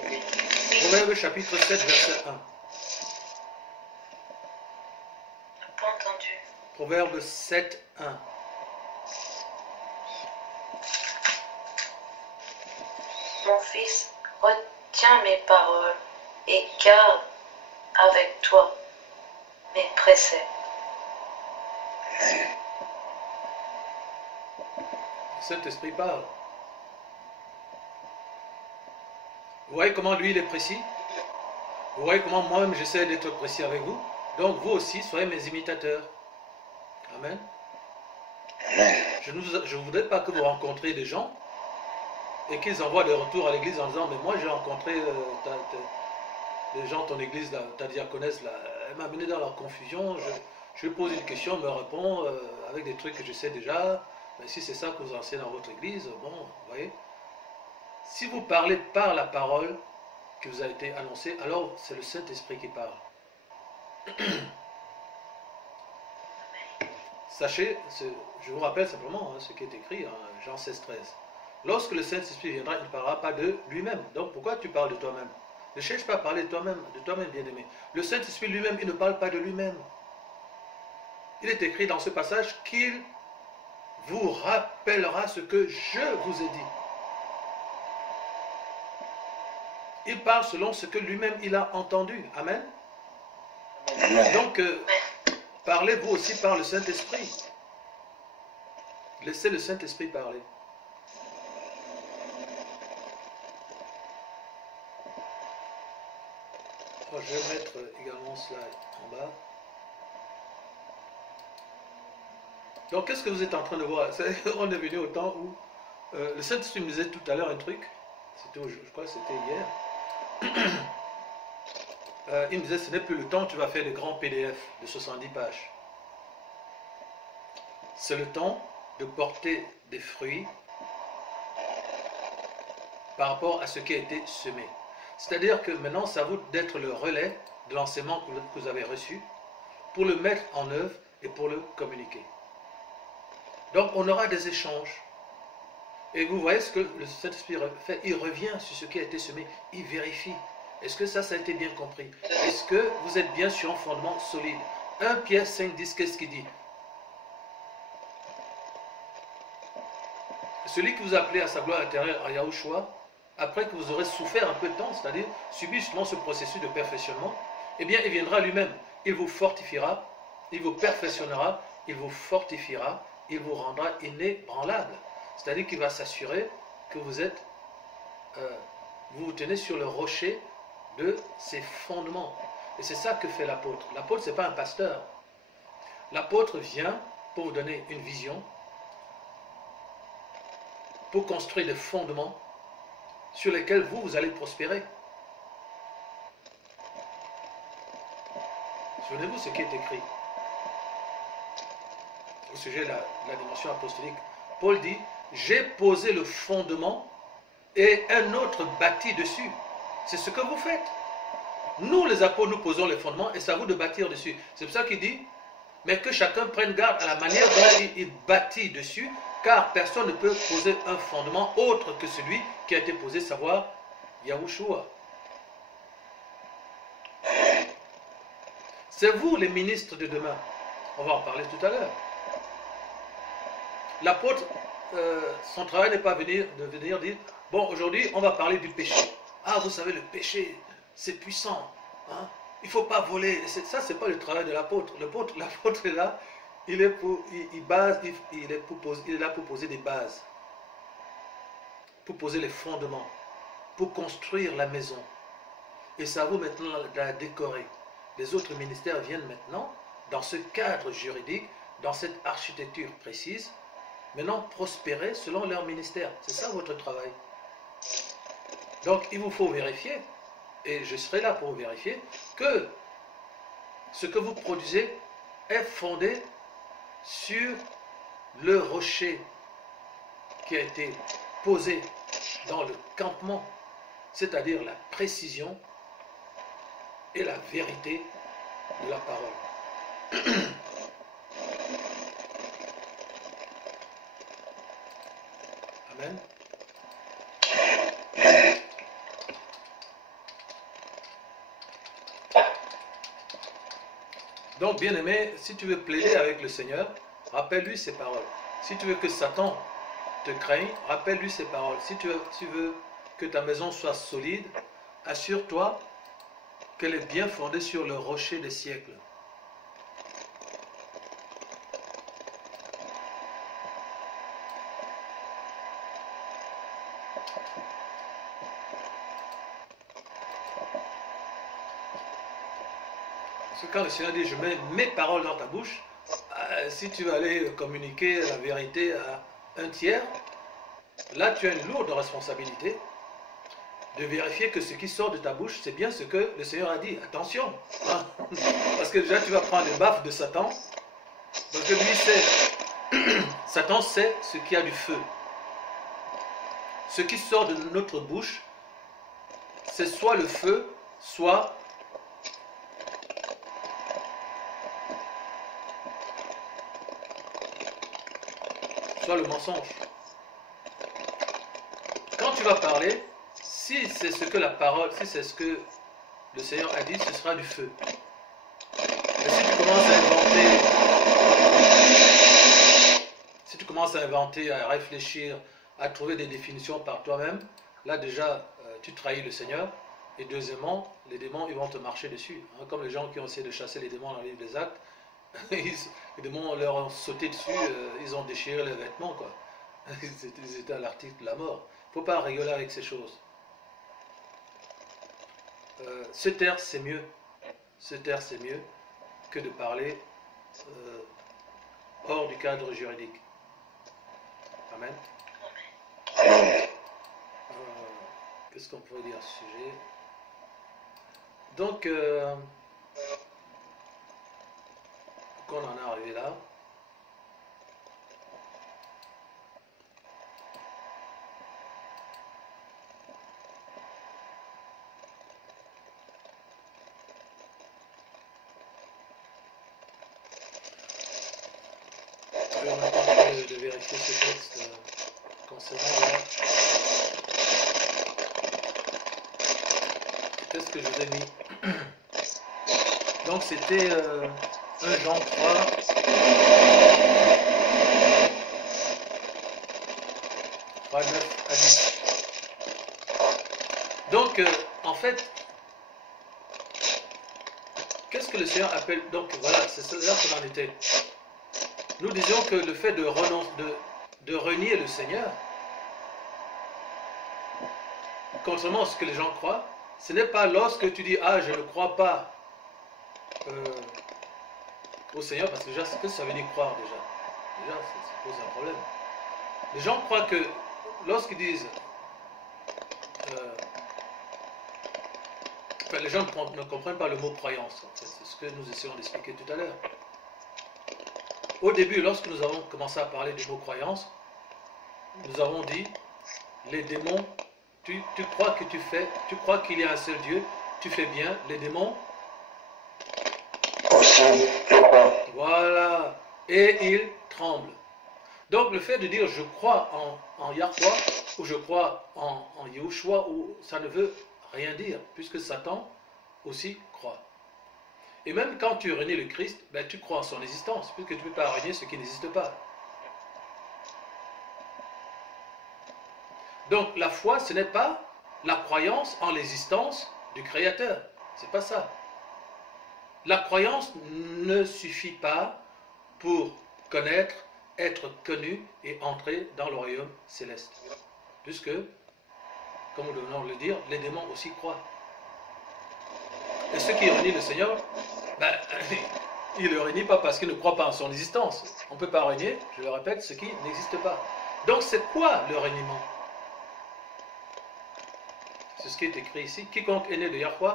Proverbe chapitre 7, verset 1. Pas entendu. Proverbe 7, 1. Mon fils, retiens mes paroles et garde avec toi mes préceptes. Le Saint-Esprit parle. Vous voyez comment lui il est précis? Vous voyez comment moi-même j'essaie d'être précis avec vous? Donc vous aussi, soyez mes imitateurs. Amen. Je ne voudrais pas que vous rencontriez des gens et qu'ils envoient des retours à l'église en disant, mais moi j'ai rencontré des gens, ton église, ta diaconesse, là, elle m'a amené dans leur confusion, je lui pose une question, elle me répond avec des trucs que je sais déjà. Mais si c'est ça que vous enseignez dans votre église, bon, vous voyez. Si vous parlez par la parole qui vous a été annoncée, alors c'est le Saint-Esprit qui parle. Sachez, je vous rappelle simplement ce qui est écrit en Jean 16, 13. Lorsque le Saint-Esprit viendra, il ne parlera pas de lui-même. Donc pourquoi tu parles de toi-même? Ne cherche pas à parler de toi-même bien-aimé. Le Saint-Esprit lui-même, il ne parle pas de lui-même. Il est écrit dans ce passage qu'il vous rappellera ce que je vous ai dit. Il parle selon ce que lui-même il a entendu. Amen. Donc, parlez-vous aussi par le Saint-Esprit. Laissez le Saint-Esprit parler. Oh, je vais mettre également cela en bas. Donc, qu'est-ce que vous êtes en train de voir? On est venu au temps où Le Saint-Esprit me disait tout à l'heure un truc, je crois que c'était hier. Il me disait, ce n'est plus le temps, tu vas faire des grands PDF de 70 pages. C'est le temps de porter des fruits par rapport à ce qui a été semé. C'est-à-dire que maintenant, c'est à vous d'être le relais de l'enseignement que vous avez reçu pour le mettre en œuvre et pour le communiquer. Donc, on aura des échanges. Et vous voyez ce que le Saint-Esprit fait, il revient sur ce qui a été semé, il vérifie. Est-ce que ça a été bien compris? Est-ce que vous êtes bien sur un fondement solide? 1 Pierre 5, 10, qu'est-ce qu'il dit? Celui qui vous a appelé à sa gloire intérieure, à Yahushua, après que vous aurez souffert un peu de temps, c'est-à-dire subi justement ce processus de perfectionnement, eh bien, il viendra lui-même. Il vous fortifiera, il vous perfectionnera, il vous fortifiera, il vous rendra inébranlable. C'est-à-dire qu'il va s'assurer que vous êtes, vous vous tenez sur le rocher de ses fondements. Et c'est ça que fait l'apôtre. L'apôtre, ce n'est pas un pasteur. L'apôtre vient pour vous donner une vision, pour construire des fondements sur lesquels vous allez prospérer. Souvenez-vous ce qui est écrit au sujet de la dimension apostolique. Paul dit, j'ai posé le fondement et un autre bâtit dessus. C'est ce que vous faites. Nous, les apôtres, nous posons les fondements et c'est à vous de bâtir dessus. C'est pour ça qu'il dit, mais que chacun prenne garde à la manière dont il bâtit dessus, car personne ne peut poser un fondement autre que celui qui a été posé, savoir Yahushua. C'est vous les ministres de demain. On va en parler tout à l'heure. L'apôtre, son travail n'est pas de venir dire, bon, aujourd'hui, on va parler du péché. Ah, vous savez, le péché, c'est puissant. Hein? Il ne faut pas voler. Ça, ce n'est pas le travail de l'apôtre. L'apôtre est là, il est là pour poser des bases, pour poser les fondements, pour construire la maison. Et c'est à vous maintenant de la décorer. Les autres ministères viennent maintenant, dans ce cadre juridique, dans cette architecture précise, maintenant prospérer selon leur ministère. C'est ça votre travail. Donc il vous faut vérifier, et je serai là pour vérifier, que ce que vous produisez est fondé sur le rocher qui a été posé dans le campement, c'est-à-dire la précision et la vérité de la parole. Amen. Donc, bien-aimé, si tu veux plaider avec le Seigneur, rappelle-lui ses paroles. Si tu veux que Satan te craigne, rappelle-lui ses paroles. Si tu veux que ta maison soit solide, assure-toi qu'elle est bien fondée sur le rocher des siècles. Quand le Seigneur dit, je mets mes paroles dans ta bouche, si tu vas aller communiquer la vérité à un tiers, là tu as une lourde responsabilité de vérifier que ce qui sort de ta bouche, c'est bien ce que le Seigneur a dit. Attention, hein? Parce que déjà tu vas prendre les baffes de Satan, parce que lui sait, Satan sait ce qui a du feu. Ce qui sort de notre bouche, c'est soit le feu, soit le mensonge. Quand tu vas parler, si c'est ce que la parole, si c'est ce que le Seigneur a dit, ce sera du feu. Mais si tu commences à inventer, à réfléchir, à trouver des définitions par toi-même, là déjà, tu trahis le Seigneur. Et deuxièmement, les démons, ils vont te marcher dessus. Hein, comme les gens qui ont essayé de chasser les démons dans le livre des Actes, les démons leur ont sauté dessus, ils ont déchiré les vêtements, quoi. Ils étaient à l'article de la mort. Il ne faut pas rigoler avec ces choses. Se taire, c'est mieux. Se taire, c'est mieux que de parler hors du cadre juridique. Amen. Qu'est-ce qu'on pourrait dire à ce sujet? Donc, quand on en est arrivé là, je vais attendre de vérifier ce texte concernant là. Qu'est-ce que je vous ai mis? Donc c'était 1 Jean 3, « 9 à 10. Donc, en fait, qu'est-ce que le Seigneur appelle? Donc, voilà, c'est là qu'on en était. Nous disions que le fait de renier le Seigneur, contrairement à ce que les gens croient, ce n'est pas lorsque tu dis « Ah, je ne crois pas au Seigneur », parce que déjà, ce que ça veut dire croire déjà. Déjà, ça pose un problème. Les gens croient que lorsqu'ils disent les gens ne comprennent pas le mot croyance. C'est ce que nous essayons d'expliquer tout à l'heure. Au début, lorsque nous avons commencé à parler du mot croyance, nous avons dit les démons, tu crois que tu crois qu'il y a un seul Dieu, tu fais bien, les démons aussi, je crois. Voilà, et ils tremblent. Donc le fait de dire je crois en Yahweh ou je crois en Yahushua, ça ne veut rien dire, puisque Satan aussi croit. Et même quand tu renies le Christ, ben, tu crois en son existence, puisque tu ne peux pas renier ce qui n'existe pas. Donc la foi, ce n'est pas la croyance en l'existence du Créateur. C'est pas ça. La croyance ne suffit pas pour connaître, être connu et entrer dans le royaume céleste. Puisque, comme nous venons de le dire, les démons aussi croient. Et ceux qui renient le Seigneur, ben, ils ne le renient pas parce qu'ils ne croient pas en son existence. On ne peut pas renier, je le répète, ce qui n'existe pas. Donc c'est quoi le reniement? C'est ce qui est écrit ici. Quiconque est né de Yahweh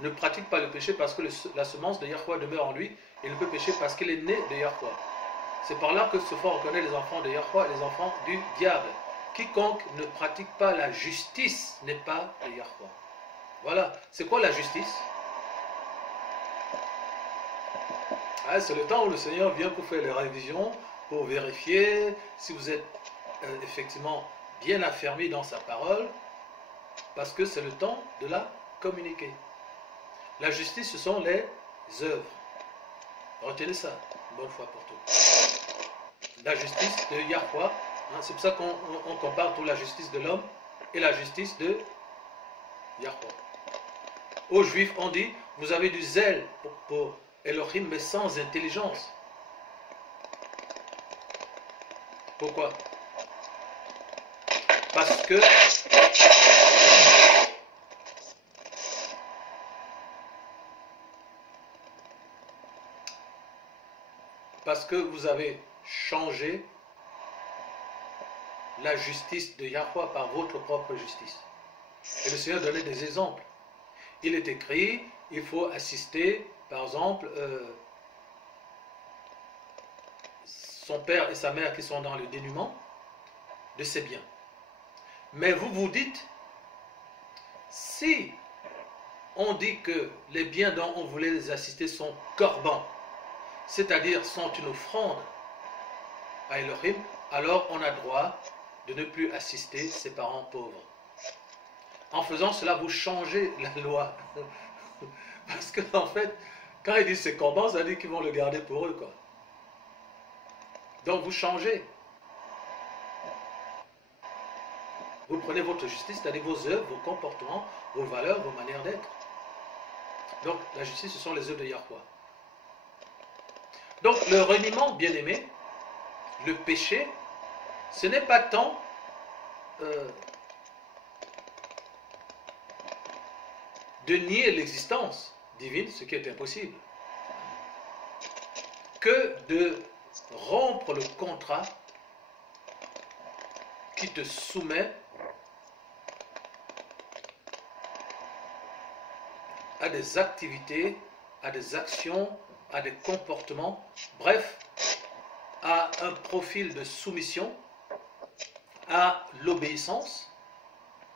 ne pratique pas le péché parce que la semence de Yahweh demeure en lui. Il ne peut pécher parce qu'il est né de Yahweh. C'est par là que se font reconnaître les enfants de Yahweh et les enfants du diable. Quiconque ne pratique pas la justice n'est pas de Yahweh. Voilà. C'est quoi la justice? C'est le temps où le Seigneur vient pour faire les révisions, pour vérifier si vous êtes effectivement bien affermi dans sa parole, parce que c'est le temps de la communiquer. La justice, ce sont les œuvres. Retenez ça, une bonne fois pour toutes. La justice de Yahweh, c'est pour ça qu'on compare toute la justice de l'homme et la justice de Yahweh. Aux Juifs, on dit, vous avez du zèle pour Elohim, mais sans intelligence. Pourquoi? Parce que vous avez changé la justice de Yahweh par votre propre justice. Et le Seigneur donnait des exemples. Il est écrit, il faut assister, par exemple, son père et sa mère qui sont dans le dénuement de ses biens. Mais vous vous dites, si on dit que les biens dont on voulait les assister sont corbans, c'est-à-dire sont une offrande à Elohim, alors on a droit de ne plus assister ses parents pauvres. En faisant cela, vous changez la loi. Parce que en fait, quand ils disent c'est corban, ça veut dire qu'ils vont le garder pour eux, quoi. Donc vous changez. Vous prenez votre justice, c'est-à-dire vos œuvres, vos comportements, vos valeurs, vos manières d'être. Donc la justice, ce sont les œuvres de Yahweh. Donc le reniement, bien-aimé, le péché, ce n'est pas tant de nier l'existence divine, ce qui est impossible, que de rompre le contrat qui te soumet à des activités, à des actions, à des comportements, bref, à un profil de soumission, à l'obéissance,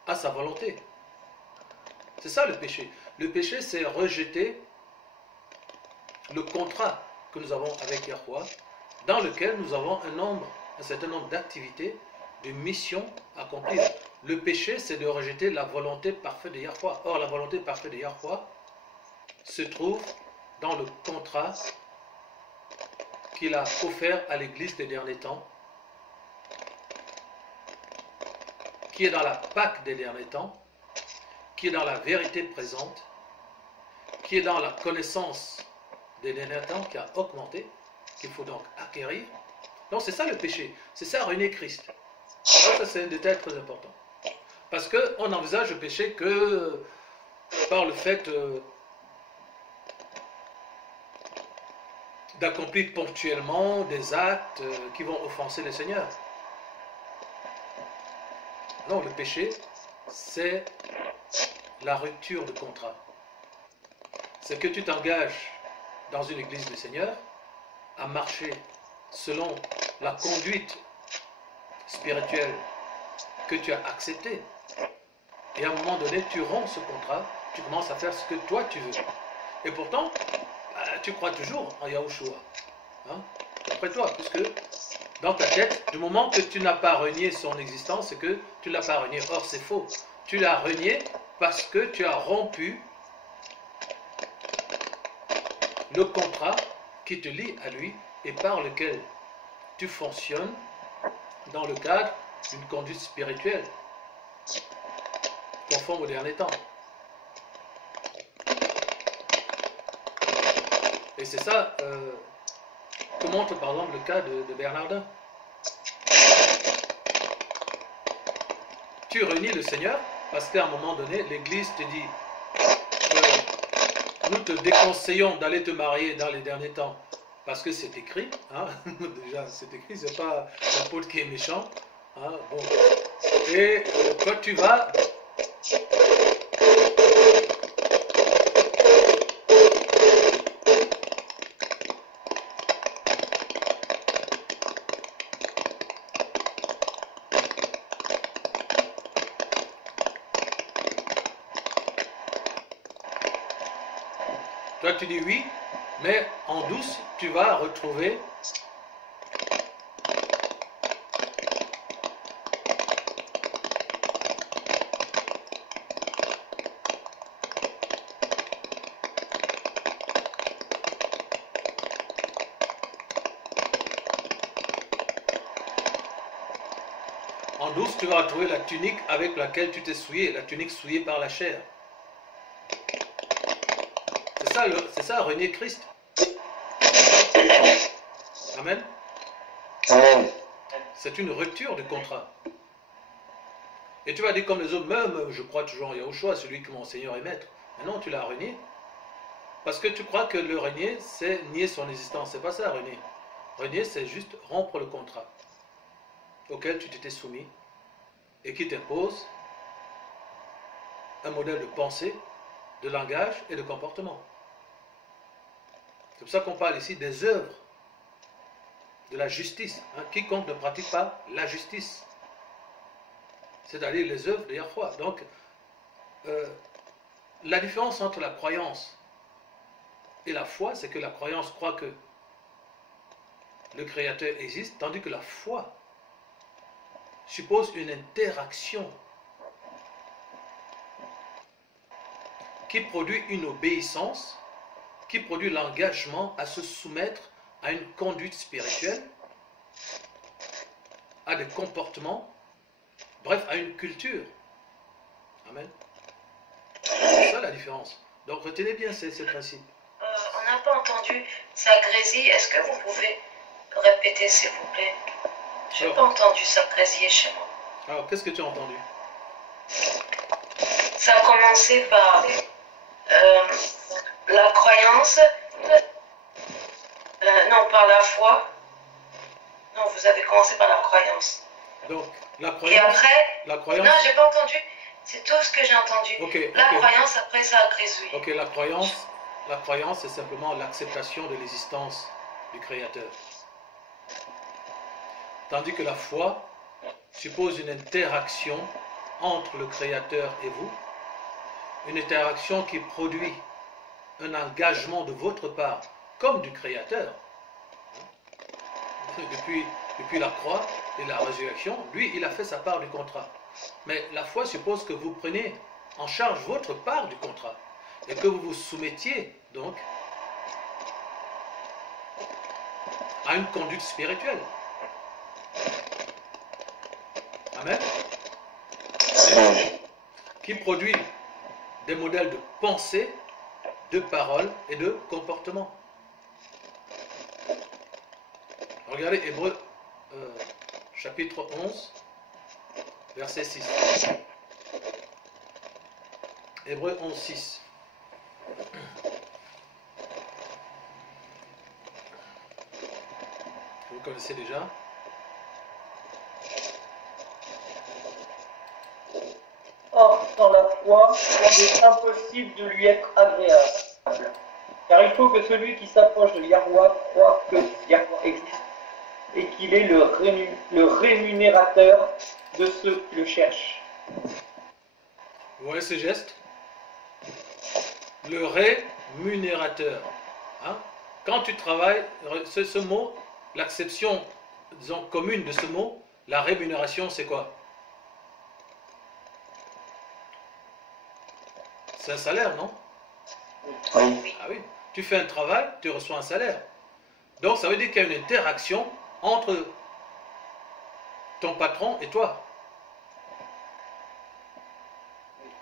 à sa volonté. C'est ça le péché. Le péché, c'est rejeter le contrat que nous avons avec Yahweh, dans lequel nous avons un certain nombre d'activités, de missions accomplies. Le péché, c'est de rejeter la volonté parfaite de Yahweh. Or, la volonté parfaite de Yahweh se trouve dans le contrat qu'il a offert à l'Église des derniers temps, qui est dans la Pâque des derniers temps, qui est dans la vérité présente, qui est dans la connaissance des derniers temps, qui a augmenté, qu'il faut donc acquérir. Donc c'est ça le péché, c'est ça renier Christ. Alors ça c'est un détail très important. Parce qu'on envisage le péché que par le fait d'accomplir ponctuellement des actes qui vont offenser le Seigneur. Non, le péché, c'est la rupture de contrat. C'est que tu t'engages dans une église du Seigneur à marcher selon la conduite spirituelle que tu as acceptée. Et à un moment donné, tu romps ce contrat, tu commences à faire ce que toi tu veux. Et pourtant, tu crois toujours en Yahushua. Hein? Après toi, puisque dans ta tête, du moment que tu n'as pas renié son existence, c'est que tu ne l'as pas renié. Or, c'est faux. Tu l'as renié parce que tu as rompu le contrat qui te lie à lui et par lequel tu fonctionnes dans le cadre d'une conduite spirituelle conforme aux derniers temps. Et c'est ça que montre par exemple le cas de Bernardin. Tu renies le Seigneur parce qu'à un moment donné, l'Église te dit nous te déconseillons d'aller te marier dans les derniers temps parce que c'est écrit. Hein? Déjà, c'est écrit, c'est pas l'apôtre qui est méchant. Hein? Bon. Et toi, tu vas. Toi, tu dis oui, mais en douce, tu vas retrouver la tunique avec laquelle tu t'es souillé, la tunique souillée par la chair. C'est ça, renier Christ. Amen. Amen. C'est une rupture du contrat. Et tu vas dire comme les autres, même je crois toujours en Yahushua, celui que mon Seigneur est maître. Mais non, tu l'as renié. Parce que tu crois que le renier, c'est nier son existence. C'est pas ça, renier. Renier, c'est juste rompre le contrat auquel tu t'étais soumis et qui t'impose un modèle de pensée, de langage et de comportement. C'est pour ça qu'on parle ici des œuvres de la justice. Hein. Quiconque ne pratique pas la justice, c'est-à-dire les œuvres de Yahweh. Donc, la différence entre la croyance et la foi, c'est que la croyance croit que le Créateur existe, tandis que la foi suppose une interaction qui produit une obéissance, qui produit l'engagement à se soumettre à une conduite spirituelle, à des comportements, bref, à une culture. Amen. C'est ça la différence. Donc retenez bien ces principes. On n'a pas entendu sagrésie. Est-ce que vous pouvez répéter, s'il vous plaît? Je n'ai pas entendu sagrésie chez moi. Alors, qu'est-ce que tu as entendu? Ça a commencé par la croyance, non, par la foi. Non, vous avez commencé par la croyance. Donc, la Et croyance... après, La croyance... non, j'ai pas entendu. C'est tout ce que j'ai entendu. Ok, La ok. croyance, après, ça a grésouillé. Ok, la croyance, c'est simplement l'acceptation de l'existence du Créateur. Tandis que la foi suppose une interaction entre le Créateur et vous, une interaction qui produit un engagement de votre part, comme du Créateur. Depuis la croix et la résurrection, lui, il a fait sa part du contrat. Mais la foi suppose que vous preniez en charge votre part du contrat et que vous vous soumettiez donc à une conduite spirituelle. Amen. Qui produit des modèles de pensée, de parole et de comportement. Regardez Hébreux chapitre 11, verset 6. Hébreux 11, 6. Vous connaissez déjà. Or, sans la foi, il est impossible de lui être agréable. Car il faut que celui qui s'approche de Yahweh croit que Yahweh existe et qu'il est le rémunérateur de ceux qui le cherchent. Vous voyez ce geste? Le rémunérateur. Hein? Quand tu travailles, ce mot, l'acception, disons, commune de ce mot, la rémunération, c'est quoi? C'est un salaire, non? Oui. Ah oui. Tu fais un travail, tu reçois un salaire. Donc ça veut dire qu'il y a une interaction entre ton patron et toi.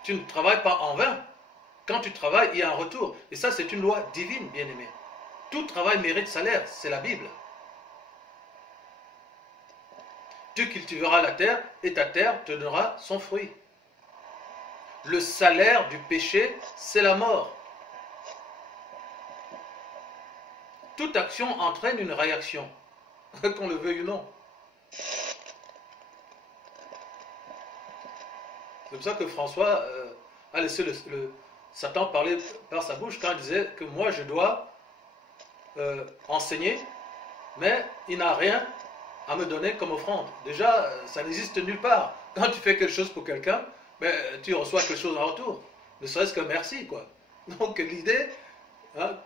Tu ne travailles pas en vain. Quand tu travailles, il y a un retour. Et ça, c'est une loi divine, bien-aimé. Tout travail mérite salaire, c'est la Bible. Tu cultiveras la terre et ta terre te donnera son fruit. Le salaire du péché, c'est la mort. Toute action entraîne une réaction, qu'on le veuille ou non. C'est pour ça que François a laissé Satan parler par sa bouche quand il disait que moi je dois enseigner, mais il n'a rien à me donner comme offrande. Déjà, ça n'existe nulle part. Quand tu fais quelque chose pour quelqu'un, ben, tu reçois quelque chose en retour. Ne serait-ce que merci, quoi. Donc l'idée, hein,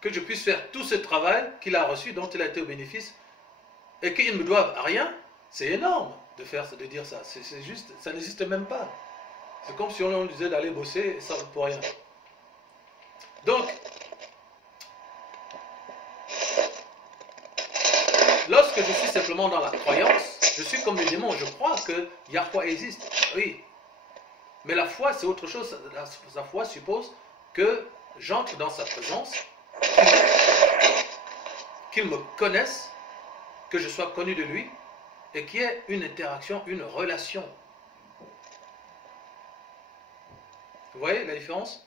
que je puisse faire tout ce travail qu'il a reçu, dont il a été au bénéfice, et qu'il ne me doive rien, c'est énorme de dire ça. C'est juste, ça n'existe même pas. C'est comme si on disait d'aller bosser, et ça vaut pour rien. Donc, lorsque je suis simplement dans la croyance, je suis comme les démons, je crois que Yahweh existe, oui. Mais la foi, c'est autre chose. La foi suppose que j'entre dans sa présence, qu'il me connaisse, que je sois connu de lui, et qu'il y ait une interaction, une relation. Vous voyez la différence?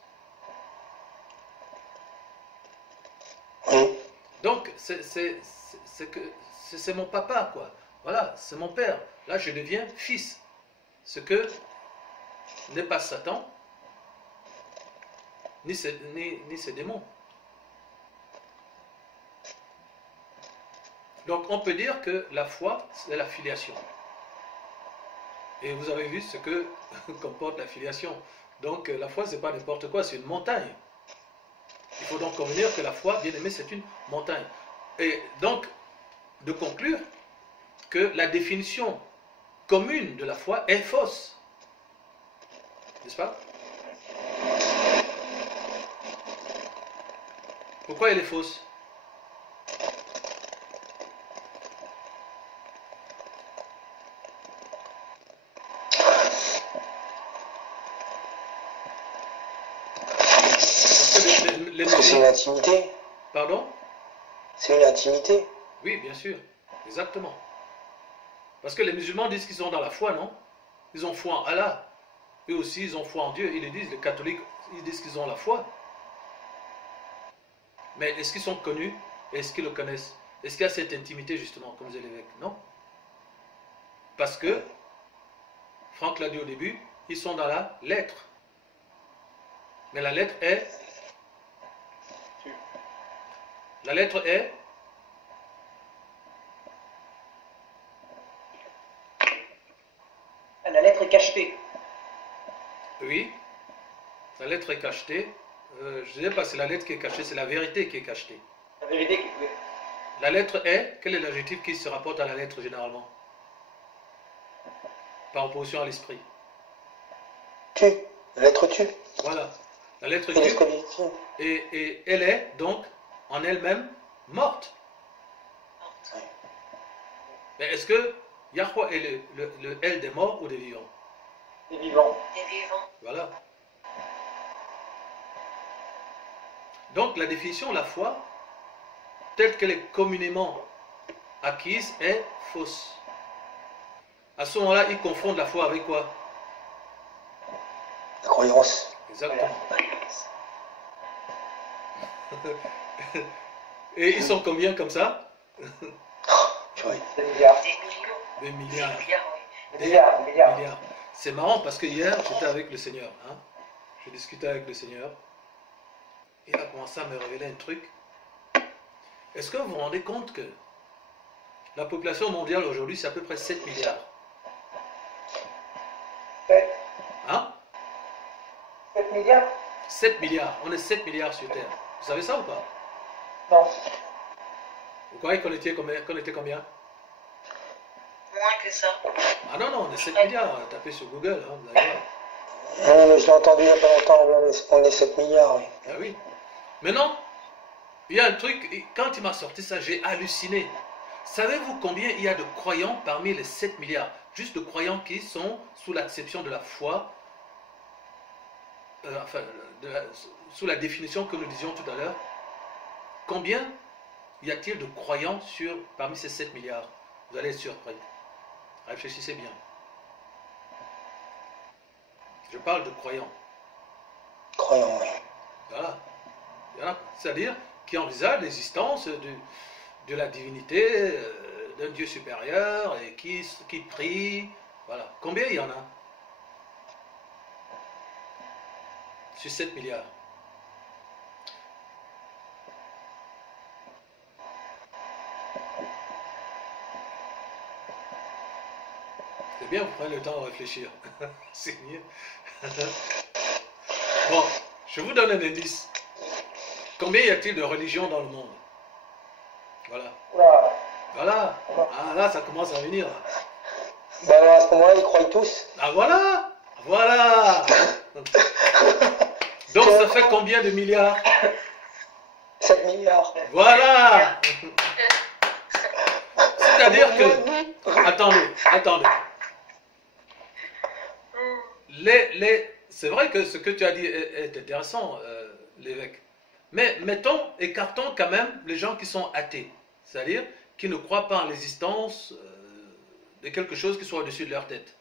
Oui. Donc, c'est mon papa, quoi. Voilà, c'est mon père. Là, je deviens fils. Ce que n'est pas Satan, ni ses démons. Donc, on peut dire que la foi, c'est la filiation. Et vous avez vu ce que comporte la filiation. Donc, la foi, c'est pas n'importe quoi, c'est une montagne. Il faut donc convenir que la foi, bien aimé, c'est une montagne. Et donc, de conclure que la définition commune de la foi est fausse. N'est-ce pas? Pourquoi elle est fausse? C'est une intimité. Pardon? C'est une intimité. Oui, bien sûr. Exactement. Parce que les musulmans disent qu'ils sont dans la foi, non? Ils ont foi en Allah. Eux aussi, ils ont foi en Dieu. Ils le disent, les catholiques, ils disent qu'ils ont la foi. Mais est-ce qu'ils sont connus? Est-ce qu'ils le connaissent? Est-ce qu'il y a cette intimité, justement, comme disait l'évêque? Non. Parce que, Franck l'a dit au début, ils sont dans la lettre. Mais la lettre est... La lettre est... La lettre est cachetée. Oui, la lettre est cachetée. Je ne sais pas si la lettre qui est cachée, c'est la vérité qui est cachetée. La vérité qui pouvait. La lettre est, quel est l'adjectif qui se rapporte à la lettre généralement? Par opposition à l'esprit. Tu. La lettre tu. Voilà. La lettre Et Q. tu. Et elle est donc en elle-même morte. Ouais. Mais est-ce que Yahweh est le L des morts ou des vivants? Des vivants. Des vivants. Voilà. Donc la définition de la foi, telle qu'elle est communément acquise, est fausse. À ce moment-là, ils confondent la foi avec quoi? La croyance. Exactement. Et ils sont combien comme ça? Tu vois. Des milliards. Des millions. Des Des milliards. milliards, oui. Des milliards. Des milliards. Milliards. C'est marrant parce que hier, j'étais avec le Seigneur. Hein? Je discutais avec le Seigneur. Il a commencé à me révéler un truc. Est-ce que vous vous rendez compte que la population mondiale aujourd'hui, c'est à peu près 7 milliards? 7 Hein? milliards? 7 milliards. On est 7 milliards sur Terre. Vous savez ça ou pas? Non. Vous croyez qu'on était combien? Moins que ça. Ah non, non, on est 7 milliards. Tapez sur Google. Hein, vous allez voir. Non, mais je l'ai entendu il n'y a pas longtemps, on est 7 milliards, oui. Ah oui. Maintenant, il y a un truc, quand il m'a sorti ça, j'ai halluciné. Savez-vous combien il y a de croyants parmi les 7 milliards? Juste de croyants qui sont sous l'acception de la foi, enfin, sous la définition que nous disions tout à l'heure. Combien y a-t-il de croyants parmi ces 7 milliards? Vous allez être surpris. Réfléchissez bien. Je parle de croyants. Croyant, oui. Voilà. C'est-à-dire qui envisagent l'existence de la divinité, d'un Dieu supérieur, et qui prie. Voilà. Combien il y en a? Sur 7 milliards. C'est bien, vous prenez le temps de réfléchir. C'est mieux. Bon, je vous donne un indice. Combien y a-t-il de religions dans le monde? Voilà. Oula. Voilà. Ah là, ça commence à venir. Ben alors à ce moment-là, ils croient tous. Ah voilà. Voilà. Donc ça fait combien de milliards? 7 milliards. Voilà. C'est-à-dire que... Attendez. C'est vrai que ce que tu as dit est intéressant, l'évêque. Mais écartons quand même les gens qui sont athées. C'est-à-dire qui ne croient pas en l'existence de quelque chose qui soit au-dessus de leur tête.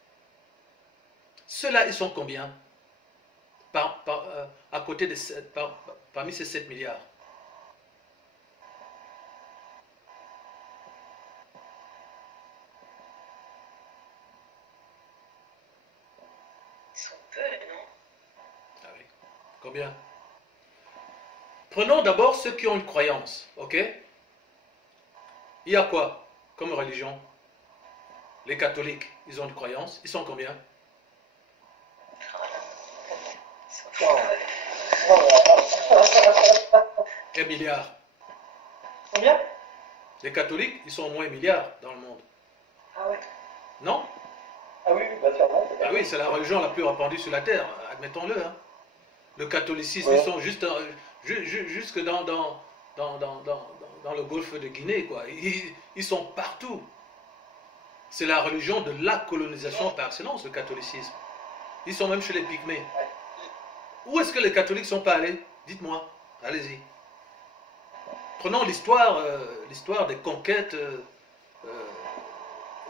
Ceux-là, ils sont combien à côté parmi ces 7 milliards? Ils sont peu, non? Ah oui. Combien? Prenons d'abord ceux qui ont une croyance, ok? Il y a quoi comme religion? Les catholiques, ils ont une croyance. Ils sont combien? Ils sont peu. Un milliard. Combien? Les catholiques, ils sont au moins un milliard dans le monde. Ah ouais. Non? Ah oui, bah sûrement. Ah oui, c'est la religion la plus répandue sur la terre, admettons-le. Hein. Le catholicisme, Ouais. ils sont juste jusque dans le golfe de Guinée, quoi. Ils sont partout. C'est la religion de la colonisation par excellence, le catholicisme. Ils sont même chez les Pygmées. Où est-ce que les catholiques sont pas allés? Dites-moi. Allez-y. Prenons l'histoire des conquêtes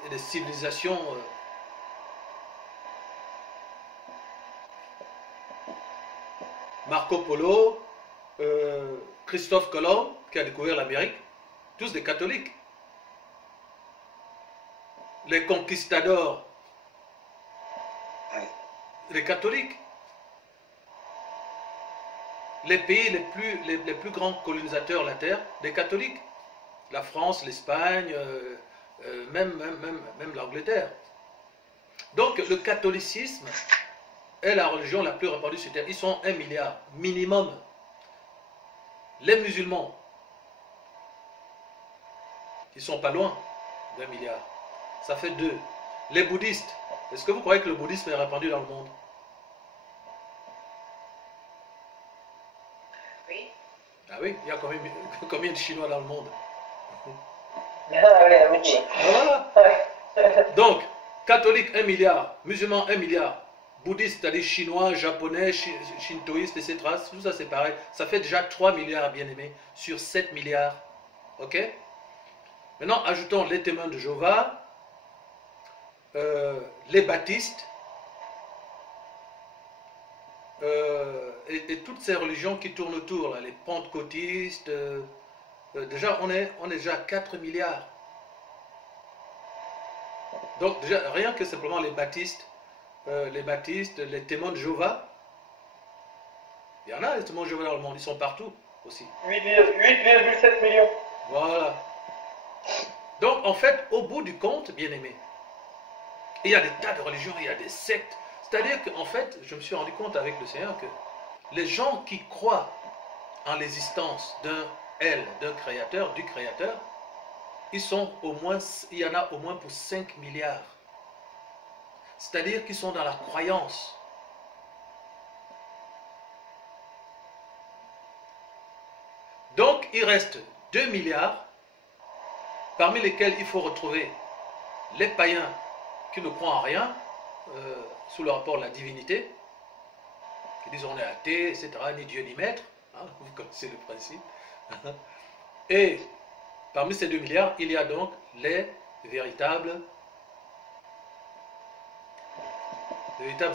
et des civilisations. Marco Polo, Christophe Colomb, qui a découvert l'Amérique, tous des catholiques. les conquistadors, Oui. les catholiques. Les pays les plus grands colonisateurs de la terre, des catholiques. La France, l'Espagne, même l'Angleterre. Donc le catholicisme est la religion la plus répandue sur terre. Ils sont 1 milliard minimum. Les musulmans, ils sont pas loin d'1 milliard. Ça fait 2. Les bouddhistes, est-ce que vous croyez que le bouddhisme est répandu dans le monde? Oui. Ah oui, il y a combien de Chinois dans le monde? Ah oui, ah oui. Voilà. Donc, catholique 1 milliard, musulmans 1 milliard, bouddhistes, c'est-à-dire chinois, japonais, shintoïstes, etc. Tout ça c'est pareil. Ça fait déjà 3 milliards, bien aimés, sur 7 milliards. Ok? Maintenant, ajoutons les témoins de Jéhovah, les baptistes, et toutes ces religions qui tournent autour, là, les pentecôtistes. Déjà, on est déjà à 4 milliards. Donc, déjà, rien que simplement les baptistes, les témoins de Jéhovah, il y en a les témoins de Jéhovah dans le monde, ils sont partout aussi. 8,7 millions. Voilà. Donc, en fait, au bout du compte, bien aimé, il y a des tas de religions, il y a des sectes. C'est-à-dire qu'en fait, je me suis rendu compte avec le Seigneur que les gens qui croient en l'existence d'un créateur, du créateur, il y en a au moins pour 5 milliards. C'est-à-dire qu'ils sont dans la croyance. Donc, il reste 2 milliards, parmi lesquels il faut retrouver les païens qui ne croient en rien, sous le rapport de la divinité, qui disent on est athée, etc., ni Dieu ni maître, hein, vous connaissez le principe. Et parmi ces 2 milliards, il y a donc les véritables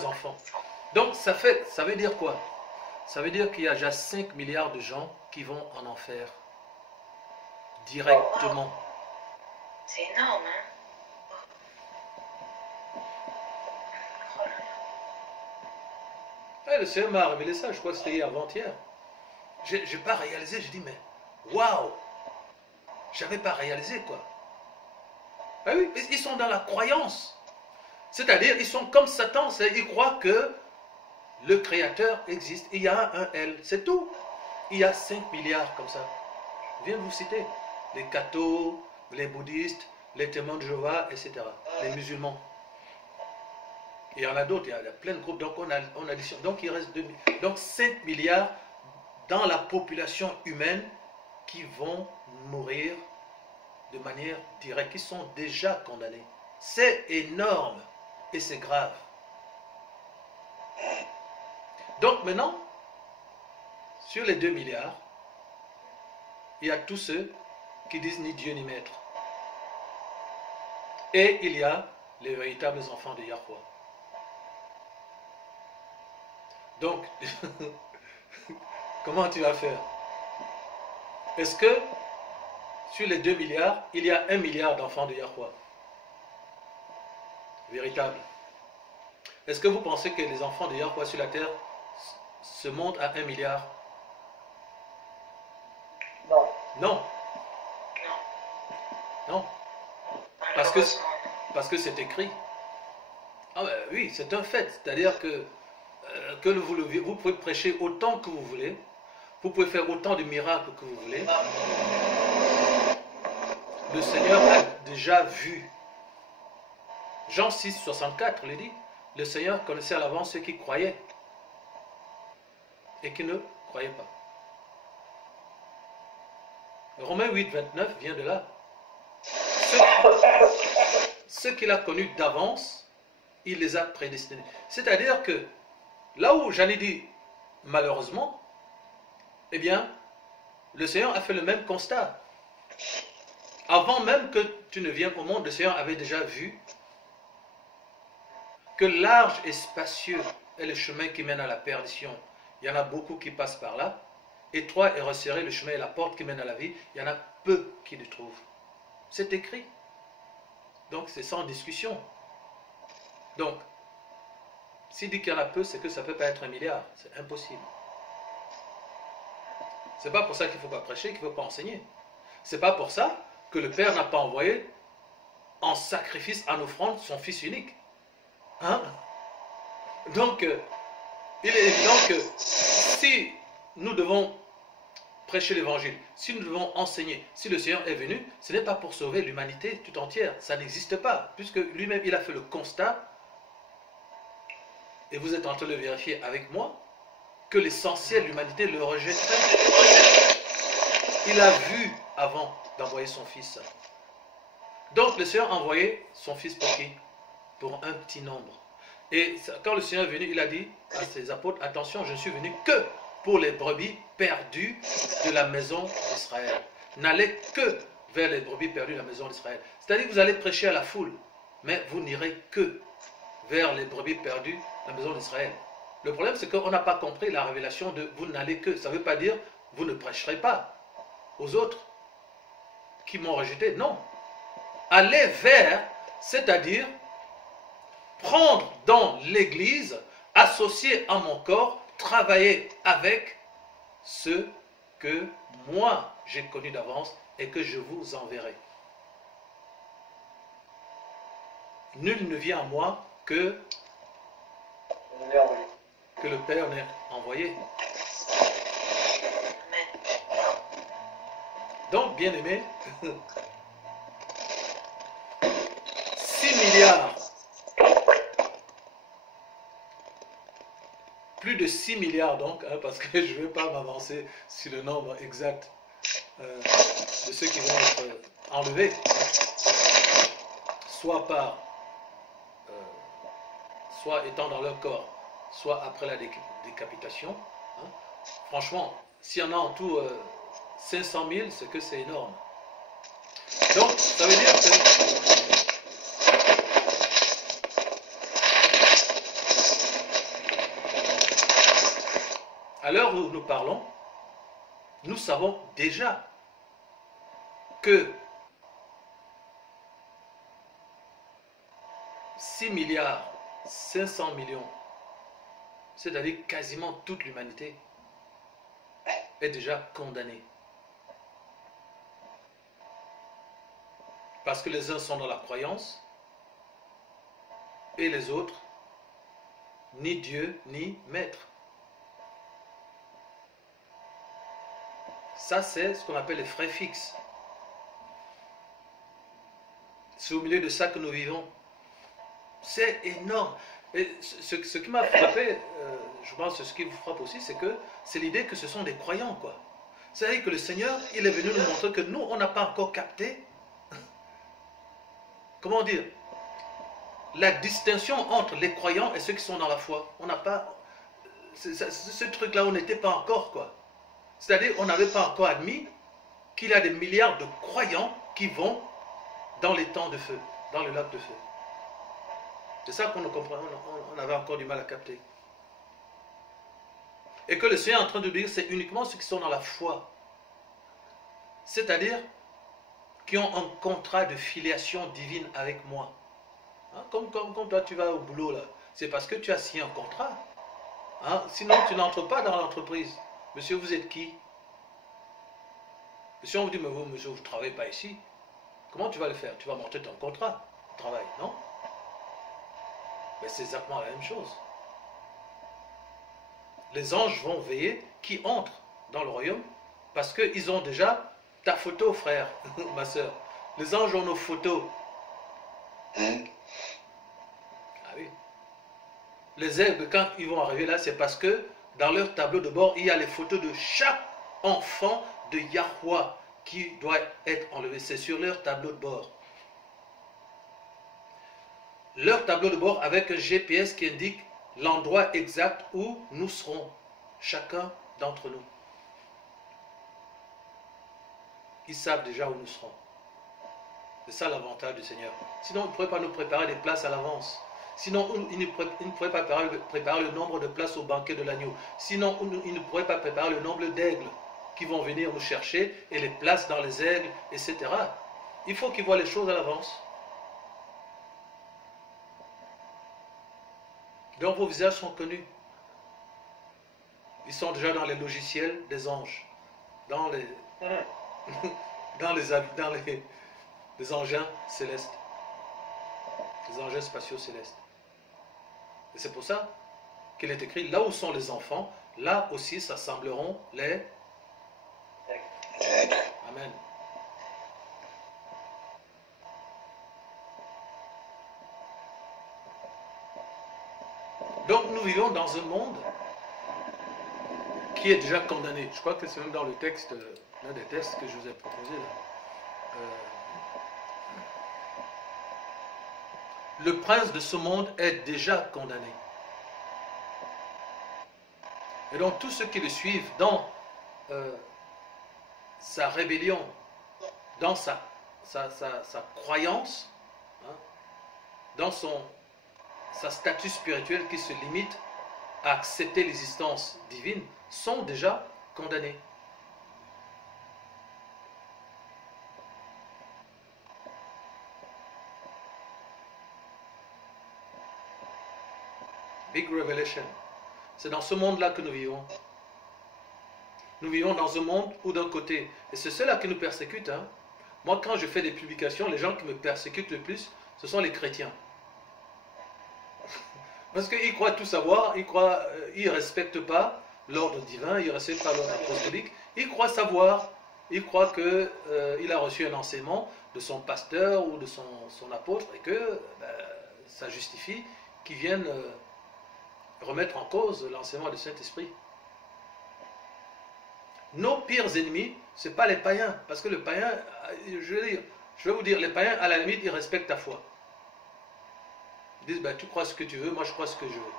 enfants. Donc ça veut dire quoi? Ça veut dire qu'il y a déjà 5 milliards de gens qui vont en enfer. Directement. C'est énorme, hein? Oh là là. Le Seigneur m'a révélé ça, je crois que c'était hier, avant-hier. Je n'ai pas réalisé, j'ai dit, mais waouh! J'avais pas réalisé, quoi. Ah oui, ils sont dans la croyance. C'est-à-dire, ils sont comme Satan, ils croient que le Créateur existe. Il y a un L, c'est tout. Il y a 5 milliards comme ça. Je viens de vous citer. Les cathos, les bouddhistes, les témoins de Jéhovah, etc. Les musulmans. Il y en a d'autres, il y a plein de groupes. Donc on additionne. Donc il reste 2 milliards. Donc 5 milliards dans la population humaine qui vont mourir de manière directe, qui sont déjà condamnés. C'est énorme et c'est grave. Donc maintenant, sur les 2 milliards, il y a tous ceux qui disent ni Dieu ni maître. Et il y a les véritables enfants de Yahweh. Donc, comment tu vas faire? Est-ce que sur les 2 milliards, il y a 1 milliard d'enfants de Yahweh? Véritables. Est-ce que vous pensez que les enfants de Yahweh sur la terre se montent à 1 milliard? Non. Non. Non. Malheureusement. Parce que c'est écrit. Ah ben oui, c'est un fait. C'est-à-dire que vous pouvez prêcher autant que vous voulez. Vous pouvez faire autant de miracles que vous voulez. Le Seigneur a déjà vu. Jean 6, 64 le dit. Le Seigneur connaissait à l'avance ceux qui croyaient et qui ne croyaient pas. Romains 8, 29 vient de là. Ceux qu'il a connus d'avance, il les a prédestinés. C'est-à-dire que là où j'en ai dit malheureusement, eh bien, le Seigneur a fait le même constat. Avant même que tu ne viennes au monde, le Seigneur avait déjà vu que large et spacieux est le chemin qui mène à la perdition. Il y en a beaucoup qui passent par là. Étroit et resserré le chemin et la porte qui mène à la vie. Il y en a peu qui le trouvent. C'est écrit. Donc c'est sans discussion. Donc, s'il dit qu'il y en a peu, c'est que ça ne peut pas être 1 milliard. C'est impossible. C'est pas pour ça qu'il ne faut pas prêcher, qu'il ne faut pas enseigner. C'est pas pour ça que le Père n'a pas envoyé en sacrifice, en offrande, son Fils unique. Hein? Donc, il est évident que si nous devons prêcher l'évangile, si nous devons enseigner, si le Seigneur est venu, ce n'est pas pour sauver l'humanité tout entière. Ça n'existe pas, puisque lui-même, il a fait le constat, et vous êtes en train de le vérifier avec moi, que l'essentiel de l'humanité le rejetterait. Il a vu avant d'envoyer son Fils. Donc le Seigneur a envoyé son Fils pour qui? Pour un petit nombre. Et quand le Seigneur est venu, il a dit à ses apôtres, attention, je ne suis venu que pour les brebis perdues de la maison d'Israël. N'allez que vers les brebis perdues de la maison d'Israël. C'est-à-dire que vous allez prêcher à la foule, mais vous n'irez que vers les brebis perdues de la maison d'Israël. Le problème, c'est qu'on n'a pas compris la révélation de vous n'allez que. Ça ne veut pas dire vous ne prêcherez pas aux autres qui m'ont rejeté. Non. Aller vers, c'est-à-dire prendre dans l'Église, associer à mon corps, travailler avec ceux que moi j'ai connus d'avance et que je vous enverrai. Nul ne vient à moi que le Père m'ait envoyé. Donc, bien aimé, 6 milliards, plus de 6 milliards donc, hein, parce que je ne vais pas m'avancer sur le nombre exact de ceux qui vont être enlevés, soit soit étant dans leur corps, soit après la décapitation. Hein. Franchement, s'il y en a en tout 500 000, c'est que c'est énorme. Donc, ça veut dire que à l'heure où nous parlons, nous savons déjà que 6 milliards 500 millions, c'est-à-dire quasiment toute l'humanité, est déjà condamnée. Parce que les uns sont dans la croyance et les autres, ni Dieu ni Maître. Ça, c'est ce qu'on appelle les frais fixes. C'est au milieu de ça que nous vivons. C'est énorme. Et ce qui m'a frappé, je pense que ce qui vous frappe aussi, c'est que c'est l'idée que ce sont des croyants, quoi. C'est-à-dire que le Seigneur, il est venu nous montrer que nous, on n'a pas encore capté, comment dire, la distinction entre les croyants et ceux qui sont dans la foi. On n'a pas, ce truc-là, on n'était pas encore, quoi. C'est-à-dire, on n'avait pas encore admis qu'il y a des milliards de croyants qui vont dans les temps de feu, dans le lac de feu. C'est ça qu'on on avait encore du mal à capter. Et que le Seigneur est en train de dire, c'est uniquement ceux qui sont dans la foi. C'est-à-dire, qui ont un contrat de filiation divine avec moi. Hein, comme toi, tu vas au boulot, là. C'est parce que tu as signé un contrat. Hein, sinon, tu n'entres pas dans l'entreprise. Monsieur, vous êtes qui? Monsieur, on vous dit, mais vous, monsieur, vous ne travaillez pas ici. Comment tu vas le faire? Tu vas monter ton contrat de travail, non? Mais c'est exactement la même chose. Les anges vont veiller qui entre dans le royaume parce qu'ils ont déjà ta photo, frère, ma soeur. Les anges ont nos photos. Ah oui. Les aigles, quand ils vont arriver là, c'est parce que dans leur tableau de bord, il y a les photos de chaque enfant de Yahweh qui doit être enlevé. C'est sur leur tableau de bord. Leur tableau de bord avec un GPS qui indique l'endroit exact où nous serons, chacun d'entre nous. Ils savent déjà où nous serons. C'est ça l'avantage du Seigneur. Sinon, il ne pourrait pas nous préparer des places à l'avance. Sinon, il ne pourrait pas préparer le nombre de places au banquet de l'agneau. Sinon, il ne pourrait pas préparer le nombre d'aigles qui vont venir nous chercher et les places dans les aigles, etc. Il faut qu'il voit les choses à l'avance. Donc vos visages sont connus. Ils sont déjà dans les logiciels des anges, dans les, les engins célestes, les engins spatiaux célestes. Et c'est pour ça qu'il est écrit, là où sont les enfants, là aussi s'assembleront les... Amen. Donc nous vivons dans un monde qui est déjà condamné. Je crois que c'est même dans le texte, l'un des textes que je vous ai proposé là. Le prince de ce monde est déjà condamné. Et donc tous ceux qui le suivent dans sa rébellion, dans sa croyance, hein, dans sa statut spirituel qui se limite à accepter l'existence divine, sont déjà condamnés. Big revelation. C'est dans ce monde-là que nous vivons. Nous vivons dans un monde où d'un côté, et c'est ceux-là qui nous persécutent, hein. Moi quand je fais des publications, les gens qui me persécutent le plus, ce sont les chrétiens. Parce qu'ils croient tout savoir, ils ne respectent pas l'ordre divin, ils ne respectent pas l'ordre apostolique, ils croient savoir, ils croient qu'il a reçu un enseignement de son pasteur ou de son apôtre et que ça justifie qu'ils viennent remettre en cause l'enseignement du Saint-Esprit. Nos pires ennemis, ce n'est pas les païens, parce que le païen, je vais vous dire, les païens, à la limite, ils respectent ta foi. Ils disent, ben, tu crois ce que tu veux, moi je crois ce que je veux.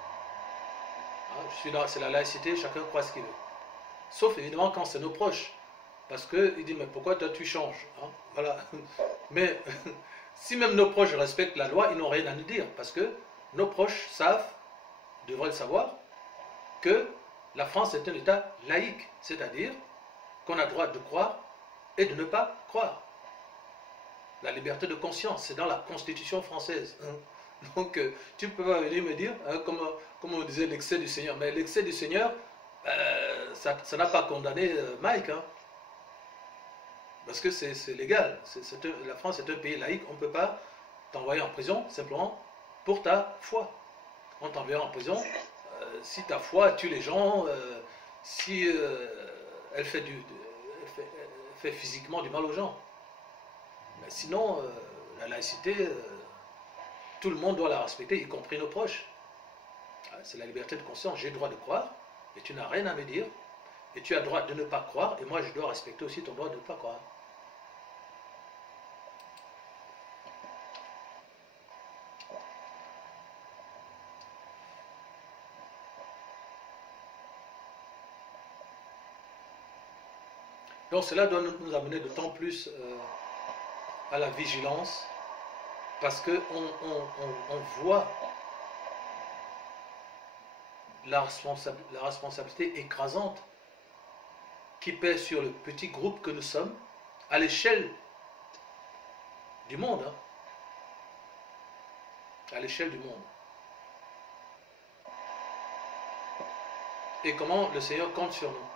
Hein, c'est la laïcité, chacun croit ce qu'il veut. Sauf évidemment quand c'est nos proches. Parce qu'ils disent, mais pourquoi toi tu changes, hein? Voilà. Mais si même nos proches respectent la loi, ils n'ont rien à nous dire. Parce que nos proches savent, devraient le savoir, que la France est un État laïque. C'est-à-dire qu'on a le droit de croire et de ne pas croire. La liberté de conscience, c'est dans la Constitution française. Hein. Donc, tu ne peux pas venir me dire, hein, comme on disait, l'excès du Seigneur. Mais l'excès du Seigneur, ça n'a pas condamné Mike. Hein, parce que c'est légal. La France est un pays laïque. On ne peut pas t'envoyer en prison simplement pour ta foi. On t'enverra en prison si ta foi tue les gens, si elle fait physiquement du mal aux gens. Mais sinon, la laïcité... tout le monde doit la respecter, y compris nos proches. C'est la liberté de conscience. J'ai le droit de croire, et tu n'as rien à me dire. Et tu as le droit de ne pas croire, et moi je dois respecter aussi ton droit de ne pas croire. Donc cela doit nous amener d'autant plus à la vigilance, parce qu'on voit la responsabilité écrasante qui pèse sur le petit groupe que nous sommes à l'échelle du monde. Hein, à l'échelle du monde. Et comment le Seigneur compte sur nous.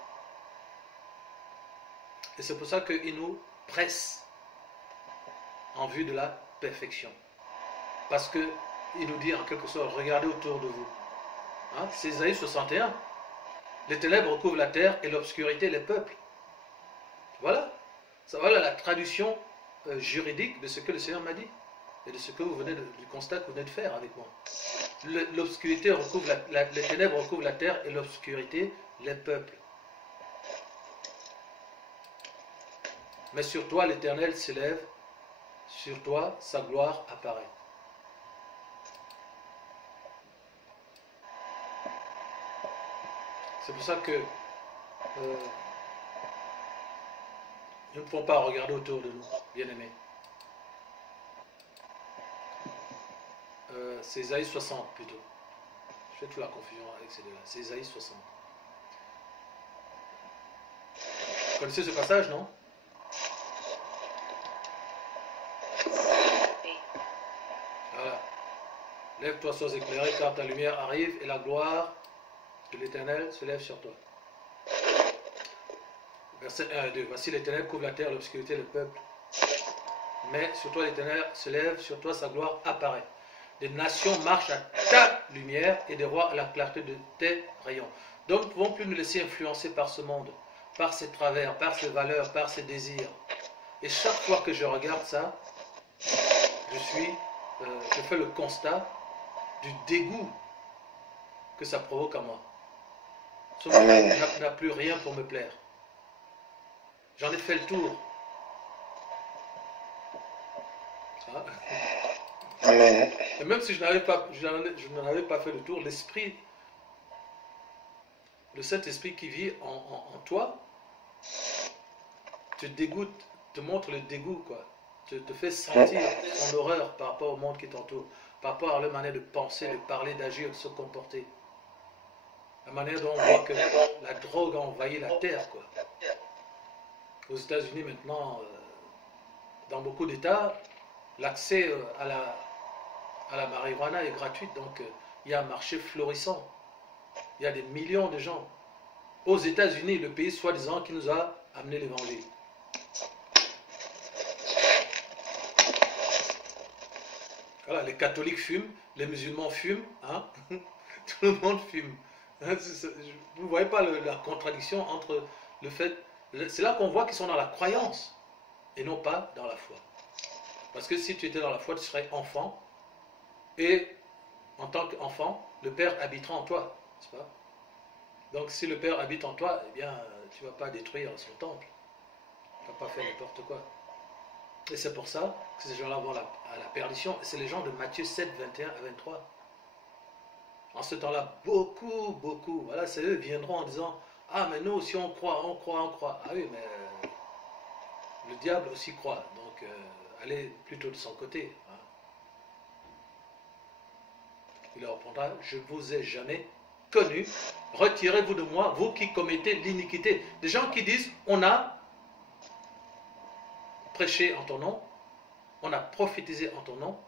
Et c'est pour ça qu'il nous presse en vue de la perfection. Parce qu'il nous dit en quelque sorte, regardez autour de vous. Hein, c'est Isaïe 61. Les ténèbres recouvrent la terre et l'obscurité les peuples. Voilà. Voilà la traduction juridique de ce que le Seigneur m'a dit. Et de ce que vous venez du constat que vous venez de faire avec moi. L'obscurité recouvre les ténèbres recouvrent la terre et l'obscurité les peuples. Mais sur toi l'Éternel s'élève, sur toi sa gloire apparaît. C'est pour ça que nous ne pouvons pas regarder autour de nous, bien-aimés. C'est Isaïe 60 plutôt. Je fais toute la confusion avec ces deux-là. C'est Isaïe 60. Vous connaissez ce passage, non? Voilà. Lève-toi, sois éclairé, car ta lumière arrive et la gloire de l'Éternel se lève sur toi. Verset 1 et 2. Voici l'Éternel couvre la terre, l'obscurité, le peuple. Mais sur toi l'Éternel se lève, sur toi sa gloire apparaît. Des nations marchent à ta lumière et des rois à la clarté de tes rayons. Donc nous ne pouvons plus nous laisser influencer par ce monde, par ses travers, par ses valeurs, par ses désirs. Et chaque fois que je regarde ça, je fais le constat du dégoût que ça provoque à moi. Ce monde n'a plus rien pour me plaire. J'en ai fait le tour. Ah. Amen. Et même si je n'en avais pas fait le tour, l'esprit, le Saint-Esprit qui vit en toi, te dégoûte, te montre le dégoût, quoi. Te fait sentir ton horreur par rapport au monde qui t'entoure, par rapport à leur manière de penser, de parler, d'agir, de se comporter. La manière dont on voit que la drogue a envahi la terre, quoi. Aux États-Unis maintenant, dans beaucoup d'États, l'accès à la marijuana est gratuit, donc il y a un marché florissant. Il y a des millions de gens. Aux États-Unis, le pays soi-disant qui nous a amené l'évangile. Voilà, les catholiques fument, les musulmans fument, hein? Tout le monde fume. Hein, vous ne voyez pas la contradiction entre le fait... C'est là qu'on voit qu'ils sont dans la croyance et non pas dans la foi. Parce que si tu étais dans la foi, tu serais enfant. Et en tant qu'enfant, le Père habitera en toi. N'est-ce pas? Donc si le Père habite en toi, eh bien, tu ne vas pas détruire son temple. Tu ne vas pas faire n'importe quoi. Et c'est pour ça que ces gens-là vont à la perdition. C'est les gens de Matthieu 7, 21 à 23. En ce temps-là, beaucoup, voilà, c'est eux viendront en disant, ah mais nous aussi on croit. Ah oui, mais le diable aussi croit. Donc allez plutôt de son côté. Hein. Il leur répondra, je ne vous ai jamais connu. Retirez-vous de moi, vous qui commettez l'iniquité. Des gens qui disent, on a prêché en ton nom, on a prophétisé en ton nom,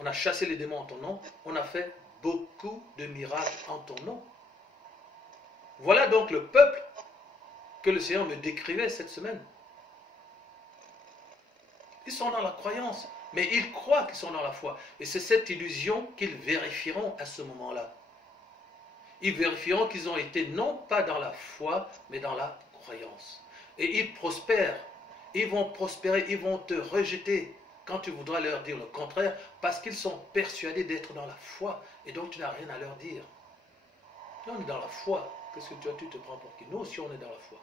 on a chassé les démons en ton nom, on a fait beaucoup de miracles en ton nom. Voilà donc le peuple que le Seigneur me décrivait cette semaine. Ils sont dans la croyance, mais ils croient qu'ils sont dans la foi. Et c'est cette illusion qu'ils vérifieront à ce moment-là. Ils vérifieront qu'ils ont été non pas dans la foi, mais dans la croyance. Et ils prospèrent. Ils vont prospérer, ils vont te rejeter quand tu voudras leur dire le contraire, parce qu'ils sont persuadés d'être dans la foi, et donc tu n'as rien à leur dire. Nous, on est dans la foi. Qu'est-ce que tu te prends pour qui? Nous aussi, on est dans la foi.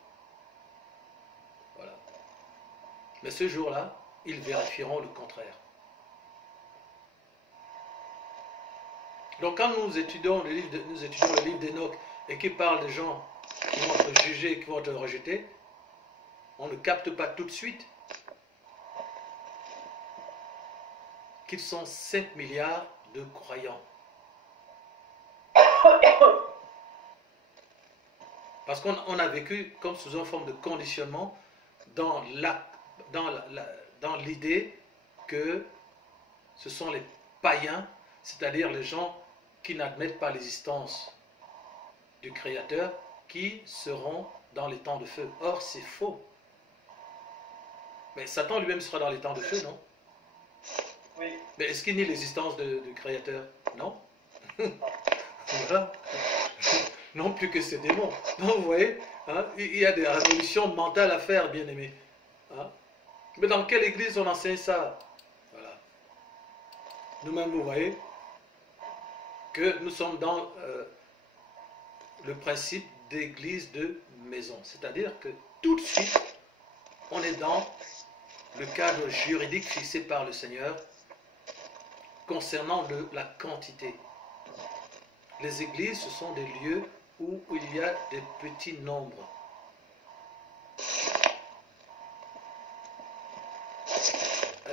Voilà. Mais ce jour-là, ils vérifieront le contraire. Donc quand nous étudions le livre d'Enoch, et qui parle des gens qui vont te juger, qui vont te rejeter, on ne capte pas tout de suite qu'ils sont 5 milliards de croyants. Parce qu'on a vécu comme sous une forme de conditionnement dans l'idée que ce sont les païens, c'est-à-dire les gens qui n'admettent pas l'existence du Créateur, qui seront dans les temps de feu. Or, c'est faux. Mais Satan lui-même sera dans les temps de feu, non? Oui. Mais est-ce qu'il nie l'existence du Créateur? Non. Voilà. Non plus que ces démons. Donc vous voyez, hein, il y a des révolutions mentales à faire, bien aimés. Hein? Mais dans quelle église on enseigne ça? Voilà. Nous-mêmes, vous voyez, que nous sommes dans le principe d'église de maison. C'est-à-dire que tout de suite, on est dans le cadre juridique fixé par le Seigneur concernant la quantité. Les églises, ce sont des lieux où il y a des petits nombres.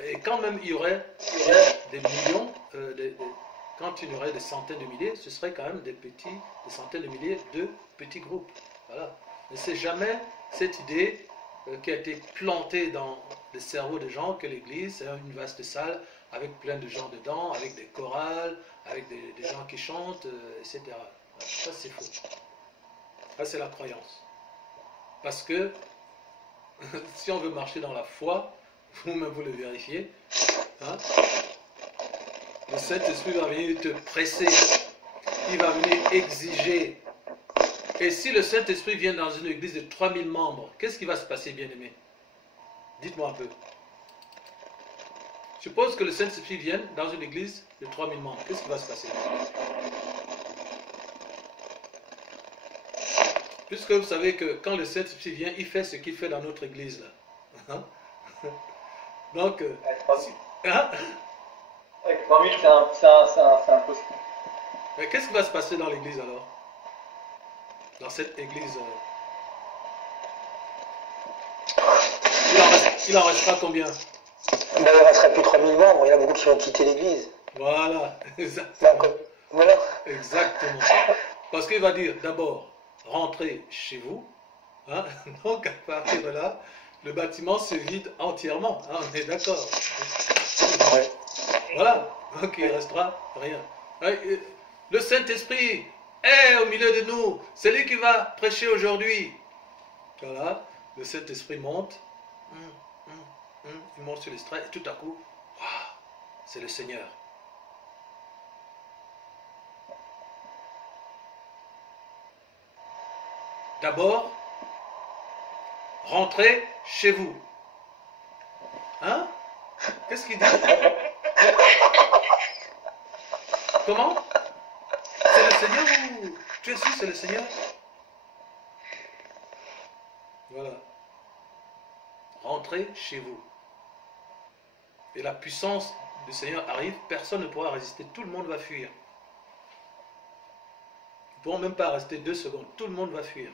Et quand même il y aurait des millions, quand il y aurait des centaines de milliers, ce serait quand même des centaines de milliers de petits groupes. Voilà. Mais c'est jamais cette idée qui a été plantée dans le cerveau des gens que l'église, c'est une vaste salle avec plein de gens dedans, avec des chorales, avec des gens qui chantent, etc. Ça, c'est faux. Ça, c'est la croyance. Parce que si on veut marcher dans la foi, vous-même vous le vérifiez, hein, le Saint-Esprit va venir te presser, il va venir exiger. Et si le Saint-Esprit vient dans une église de 3000 membres, qu'est-ce qui va se passer, bien-aimé? Dites-moi un peu. Suppose que le Saint-Esprit vienne dans une église de 3000 membres, qu'est-ce qui va se passer? Puisque vous savez que quand le Saint-Esprit vient, il fait ce qu'il fait dans notre église là. Donc, hein? Avec 3000, c'est impossible. Mais qu'est-ce qui va se passer dans l'église alors? Dans cette église, il en restera combien? Ben, il ne restera plus 3000 membres, il y en a beaucoup qui vont quitter l'église. Voilà, exactement. Voilà. Exactement. Parce qu'il va dire d'abord, rentrez chez vous. Hein? Donc à partir de là, le bâtiment se vide entièrement. Hein? On est d'accord. Ouais. Voilà. Donc il ne restera rien. Le Saint-Esprit est au milieu de nous. C'est lui qui va prêcher aujourd'hui. Voilà. Le Saint-Esprit monte. Il monte sur l'estrade et tout à coup, wow, c'est le Seigneur. D'abord, rentrez chez vous. Hein? Qu'est-ce qu'il dit? Comment? C'est le Seigneur ou tu es sûr c'est le Seigneur? Voilà. Rentrez chez vous. Et la puissance du Seigneur arrive, personne ne pourra résister, tout le monde va fuir. Ils ne pourront même pas rester 2 secondes, tout le monde va fuir.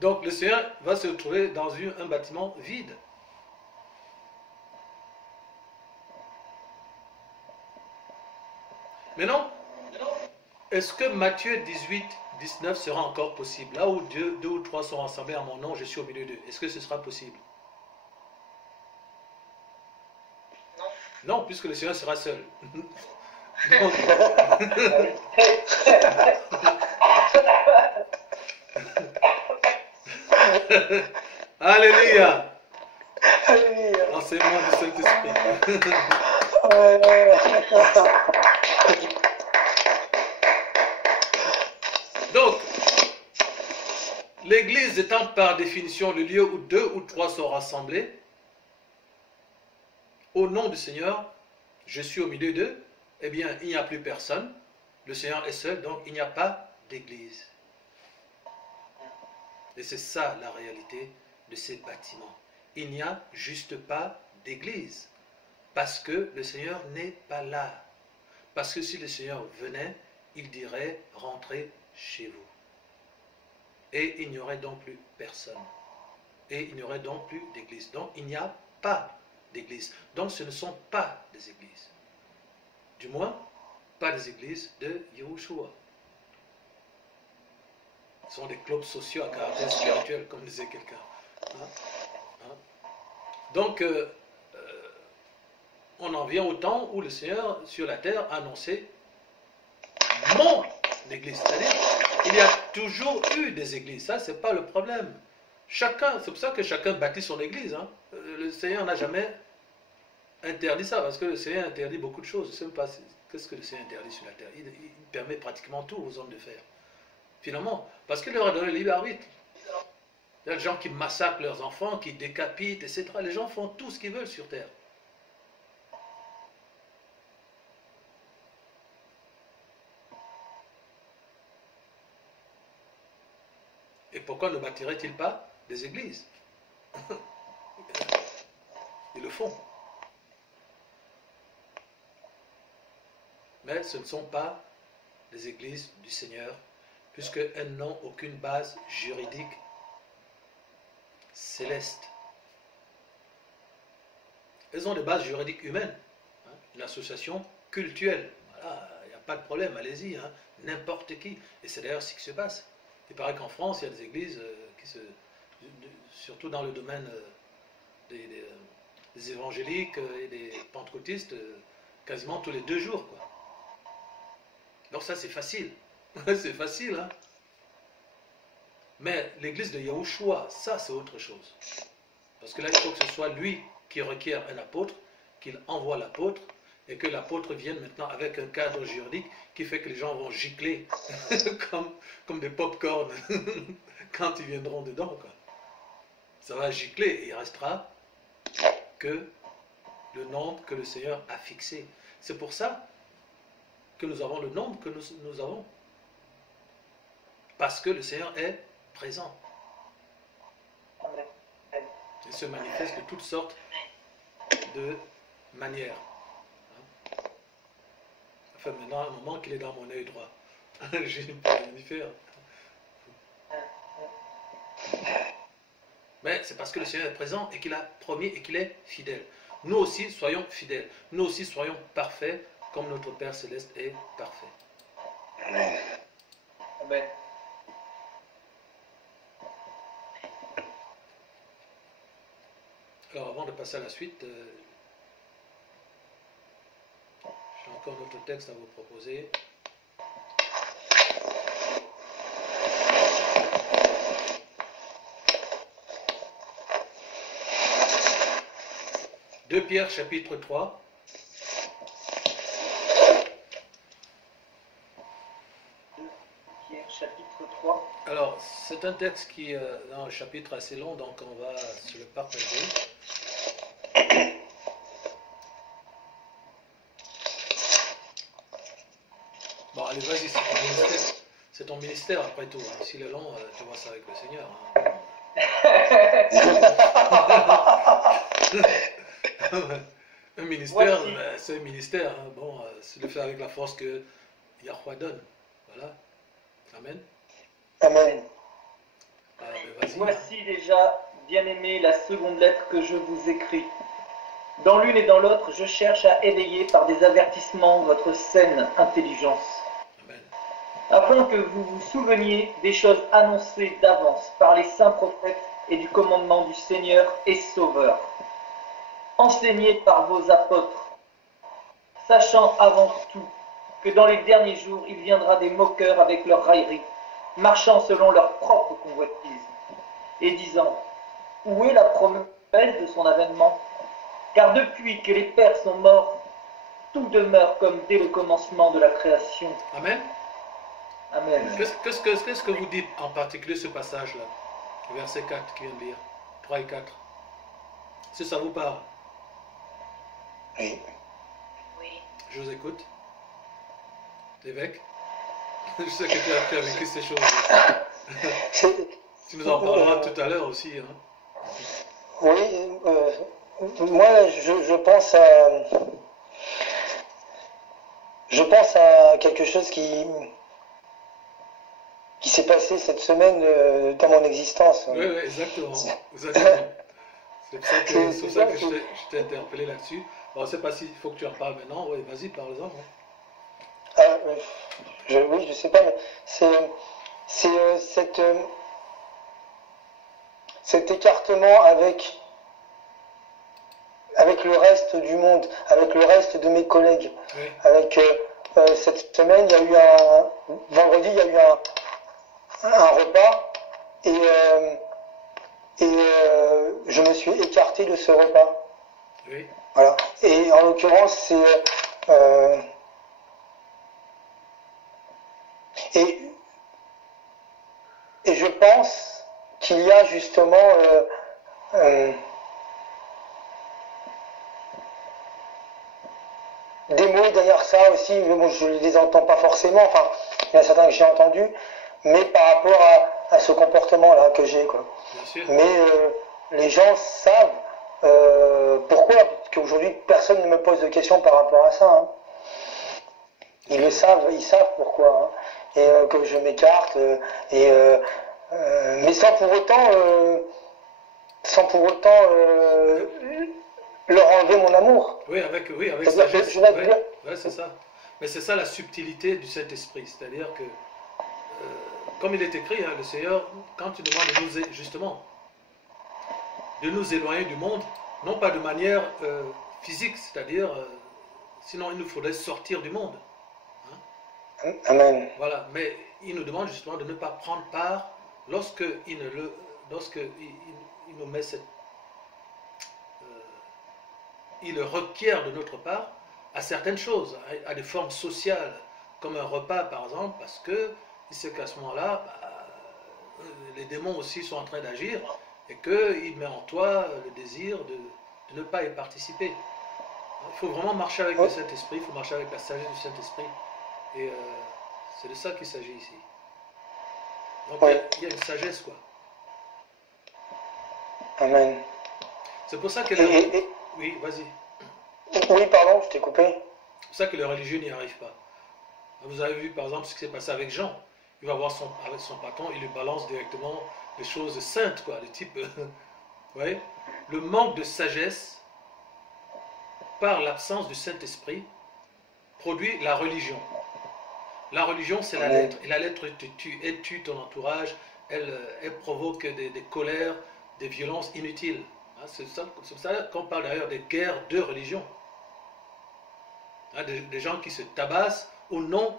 Donc le Seigneur va se retrouver dans un bâtiment vide. Maintenant, est-ce que Matthieu 18, 19 sera encore possible? Là où deux ou trois sont rassemblés en mon nom, je suis au milieu d'eux. Est-ce que ce sera possible? Non. Non, puisque le Seigneur sera seul. Donc, Alléluia. Enseignement du Saint-Esprit. Donc, l'église étant par définition le lieu où 2 ou 3 sont rassemblés, au nom du Seigneur, je suis au milieu d'eux, eh bien, il n'y a plus personne, le Seigneur est seul, donc il n'y a pas d'église. Et c'est ça la réalité de ces bâtiments. Il n'y a juste pas d'église, parce que le Seigneur n'est pas là. Parce que si le Seigneur venait, il dirait « rentrez chez vous ». Et il n'y aurait donc plus personne. Et il n'y aurait donc plus d'église. Donc il n'y a pas d'église. Donc ce ne sont pas des églises. Du moins, pas des églises de Yahushua. Ce sont des clubs sociaux à caractère spirituel, comme disait quelqu'un. Donc, on en vient au temps où le Seigneur, sur la terre, a annoncé mon église. C'est-à-dire, il y a toujours eu des églises. Ça, c'est pas le problème. Chacun, c'est pour ça que chacun bâtit son église. Hein. Le Seigneur n'a jamais interdit ça, parce que le Seigneur interdit beaucoup de choses. Je ne sais même pas qu'est-ce que le Seigneur interdit sur la terre. Il permet pratiquement tout aux hommes de faire. Finalement, parce qu'il leur a donné le libre arbitre. Il y a des gens qui massacrent leurs enfants, qui décapitent, etc. Les gens font tout ce qu'ils veulent sur terre. Et pourquoi ne bâtirait-il pas des églises? Ils le font. Mais ce ne sont pas des églises du Seigneur, puisqu'elles n'ont aucune base juridique céleste. Elles ont des bases juridiques humaines. Hein, une association cultuelle. Voilà, il n'y a pas de problème, allez-y, hein, n'importe qui. Et c'est d'ailleurs ce qui se passe. Il paraît qu'en France, il y a des églises qui surtout dans le domaine des évangéliques et des pentecôtistes quasiment tous les 2 jours, quoi. Donc ça, c'est facile. C'est facile, hein. Mais l'église de Yahushua, ça, c'est autre chose. Parce que là, il faut que ce soit lui qui requiert un apôtre, qu'il envoie l'apôtre, et que l'apôtre vienne maintenant avec un cadre juridique qui fait que les gens vont gicler comme des pop-corn quand ils viendront dedans, quoi. Ça va gicler et il restera que le nombre que le Seigneur a fixé. C'est pour ça que nous avons le nombre que nous avons. Parce que le Seigneur est présent. Il se manifeste de toutes sortes de manières. Enfin, maintenant, à un moment qu'il est dans mon œil droit. Je ne peux rien y faire. Mais c'est parce que le Seigneur est présent et qu'il a promis et qu'il est fidèle. Nous aussi, soyons fidèles. Nous aussi, soyons parfaits comme notre Père Céleste est parfait. Amen. Amen. Alors, avant de passer à la suite, j'ai encore d'autres textes à vous proposer. Deux Pierre, chapitre 3. Pierre, chapitre 3. Alors, c'est un texte qui est dans un chapitre assez long, donc on va se le partager. Bon, allez, vas-y, c'est ton ministère. C'est ton ministère, après tout. Hein. S'il est long, tu vois ça avec le Seigneur. Hein. Un ministère, c'est un ministère. Hein. Bon, c'est de le faire avec la force que Yahweh donne. Voilà. Amen. Amen. Ah, ben, vas-y. Voici déjà, bien-aimé, la seconde lettre que je vous écris. Dans l'une et dans l'autre, je cherche à éveiller par des avertissements votre saine intelligence, Amen. afin que vous vous souveniez des choses annoncées d'avance par les saints prophètes et du commandement du Seigneur et Sauveur, enseignées par vos apôtres, sachant avant tout que dans les derniers jours, il viendra des moqueurs avec leur raillerie, marchant selon leur propre convoitise, et disant, où est la promesse de son avènement? Car depuis que les pères sont morts, tout demeure comme dès le commencement de la création. Amen. Amen. Qu'est-ce que vous dites en particulier ce passage-là? Verset 4 qui vient de lire. 3 et 4. Si ça vous parle, Oui. Oui. je vous écoute. L'évêque. Je sais que tu as vécu ces choses. Tu nous en parleras tout à l'heure aussi. Hein. Oui, moi je pense à quelque chose qui s'est passé cette semaine dans mon existence. Oui, oui, exactement. Exactement. C'est pour ça que je t'ai interpellé là-dessus. Bon, je ne sais pas s'il faut que tu en parles maintenant. Oui, vas-y, parle-en. Hein. Oui, je sais pas, mais c'est cet écartement avec le reste du monde, avec le reste de mes collègues. Oui. Avec cette semaine, il y a eu vendredi, il y a eu un repas et je me suis écarté de ce repas. Oui. Voilà. Et en l'occurrence, c'est et je pense qu'il y a justement des mots derrière ça aussi, mais bon, je ne les entends pas forcément, enfin, il y en a certains que j'ai entendus, mais par rapport à ce comportement-là que j'ai, quoi. Bien sûr. Mais les gens savent pourquoi, parce qu'aujourd'hui, personne ne me pose de questions par rapport à ça. Hein. Ils le savent, ils savent pourquoi. Hein. Et que je m'écarte, mais sans pour autant leur enlever mon amour. Oui, avec C'est-à-dire que sagesse. je vais Oui, dire- ouais, c'est ça. Mais c'est ça la subtilité du Saint-Esprit. C'est-à-dire que, comme il est écrit, hein, le Seigneur, quand tu demandes de nous, justement, de nous éloigner du monde, Non pas de manière physique, c'est-à-dire, sinon il nous faudrait sortir du monde. Hein. Amen. Voilà, mais il nous demande justement de ne pas prendre part lorsqu'il nous met il requiert de notre part à certaines choses, à des formes sociales, comme un repas par exemple, parce que il sait qu'à ce moment-là, les démons aussi sont en train d'agir et qu'il met en toi le désir de ne pas y participer. Il faut vraiment marcher avec le Saint-Esprit, il faut marcher avec la sagesse du Saint-Esprit. Et c'est de ça qu'il s'agit ici. Donc il y a une sagesse, quoi. Amen. C'est pour ça que oui, vas-y. Oui, pardon, je t'ai coupé. C'est pour ça que les religieux n'y arrivent pas. Vous avez vu par exemple ce qui s'est passé avec Jean. Il va voir avec son patron, il lui balance directement des choses saintes, quoi, le type. Ouais. Le manque de sagesse, par l'absence du Saint-Esprit, produit la religion. La religion, c'est la lettre. Et la lettre te tue. Elle tue ton entourage. Elle provoque des colères, des violences inutiles. C'est ça qu'on parle d'ailleurs des guerres de religion. Des gens qui se tabassent au nom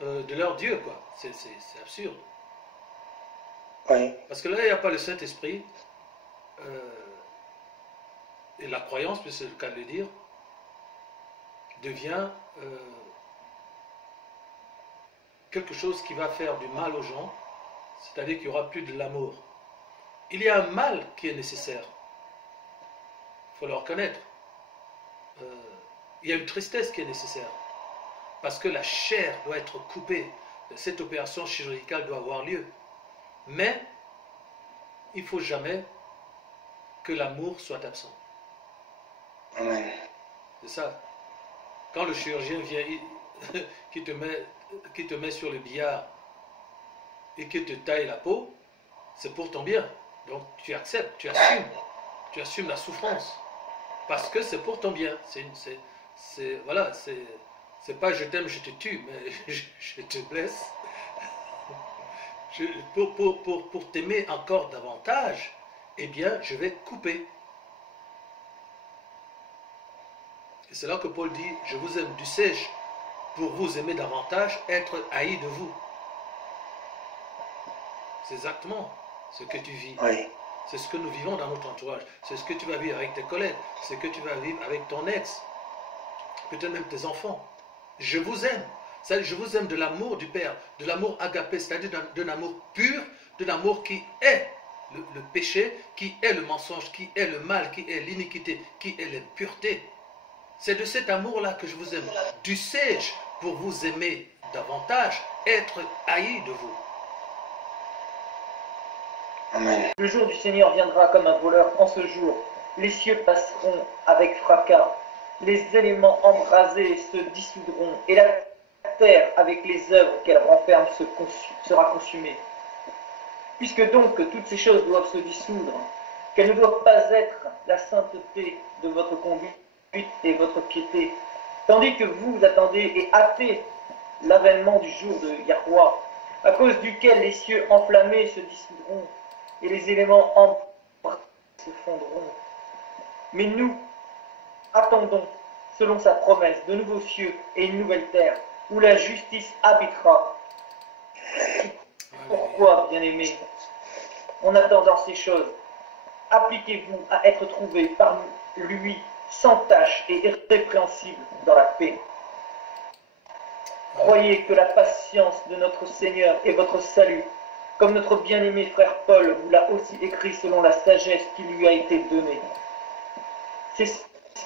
de leur Dieu, quoi. C'est absurde. Oui. Parce que là, il n'y a pas le Saint-Esprit. Et la croyance, puis c'est le cas de le dire, devient quelque chose qui va faire du mal aux gens, c'est-à-dire qu'il n'y aura plus de l'amour. Il y a un mal qui est nécessaire. Il faut le reconnaître. Il y a une tristesse qui est nécessaire. Parce que la chair doit être coupée. Cette opération chirurgicale doit avoir lieu. Mais il ne faut jamais que l'amour soit absent. Amen. C'est ça. Quand le chirurgien vient, qui te met sur le billard et qui te taille la peau, c'est pour ton bien. Donc tu acceptes, tu assumes la souffrance. Parce que c'est pour ton bien. Voilà, c'est pas je t'aime, je te tue, mais je te blesse. Pour t'aimer encore davantage, eh bien, je vais couper. Et c'est là que Paul dit, je vous aime, du sais-je, pour vous aimer davantage, être haï de vous. C'est exactement ce que tu vis. Oui. C'est ce que nous vivons dans notre entourage. C'est ce que tu vas vivre avec tes collègues. C'est ce que tu vas vivre avec ton ex. Peut-être même tes enfants. Je vous aime. Je vous aime de l'amour du Père, de l'amour agapé, c'est-à-dire d'un amour pur, de l'amour qui est le péché, qui est le mensonge, qui est le mal, qui est l'iniquité, qui est l'impureté. C'est de cet amour-là que je vous aime. Du sais-je pour vous aimer davantage, être haï de vous. Amen. Le jour du Seigneur viendra comme un voleur. En ce jour, les cieux passeront avec fracas, les éléments embrasés se dissoudront, et la terre, avec les œuvres qu'elle renferme, sera consumée. Puisque donc toutes ces choses doivent se dissoudre, qu'elles ne doivent pas être la sainteté de votre conduite et votre piété, tandis que vous attendez et hâtez l'avènement du jour de Yahweh, à cause duquel les cieux enflammés se dissoudront et les éléments embrasés se fondront. Mais nous attendons, selon sa promesse, de nouveaux cieux et une nouvelle terre, où la justice habitera. Pourquoi, bien-aimés, en attendant ces choses, appliquez-vous à être trouvés par lui sans tache et irrépréhensible dans la paix. Croyez que la patience de notre Seigneur est votre salut, comme notre bien-aimé frère Paul vous l'a aussi écrit selon la sagesse qui lui a été donnée. C'est ce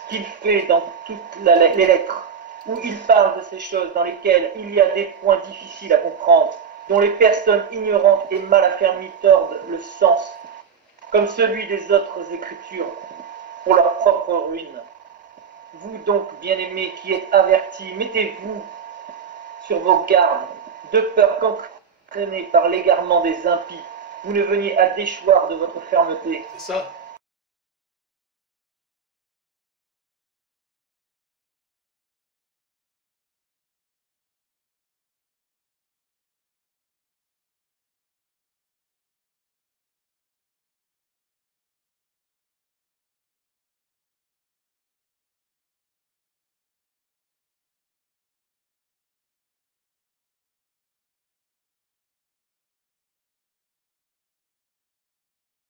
qu'il fait dans toutes les lettres, où il parle de ces choses dans lesquelles il y a des points difficiles à comprendre, dont les personnes ignorantes et mal affermies tordent le sens, comme celui des autres Écritures, pour leur propre ruine. Vous donc, bien-aimés, qui êtes avertis, mettez-vous sur vos gardes, de peur qu'entraînés par l'égarement des impies, vous ne veniez à déchoir de votre fermeté. C'est ça.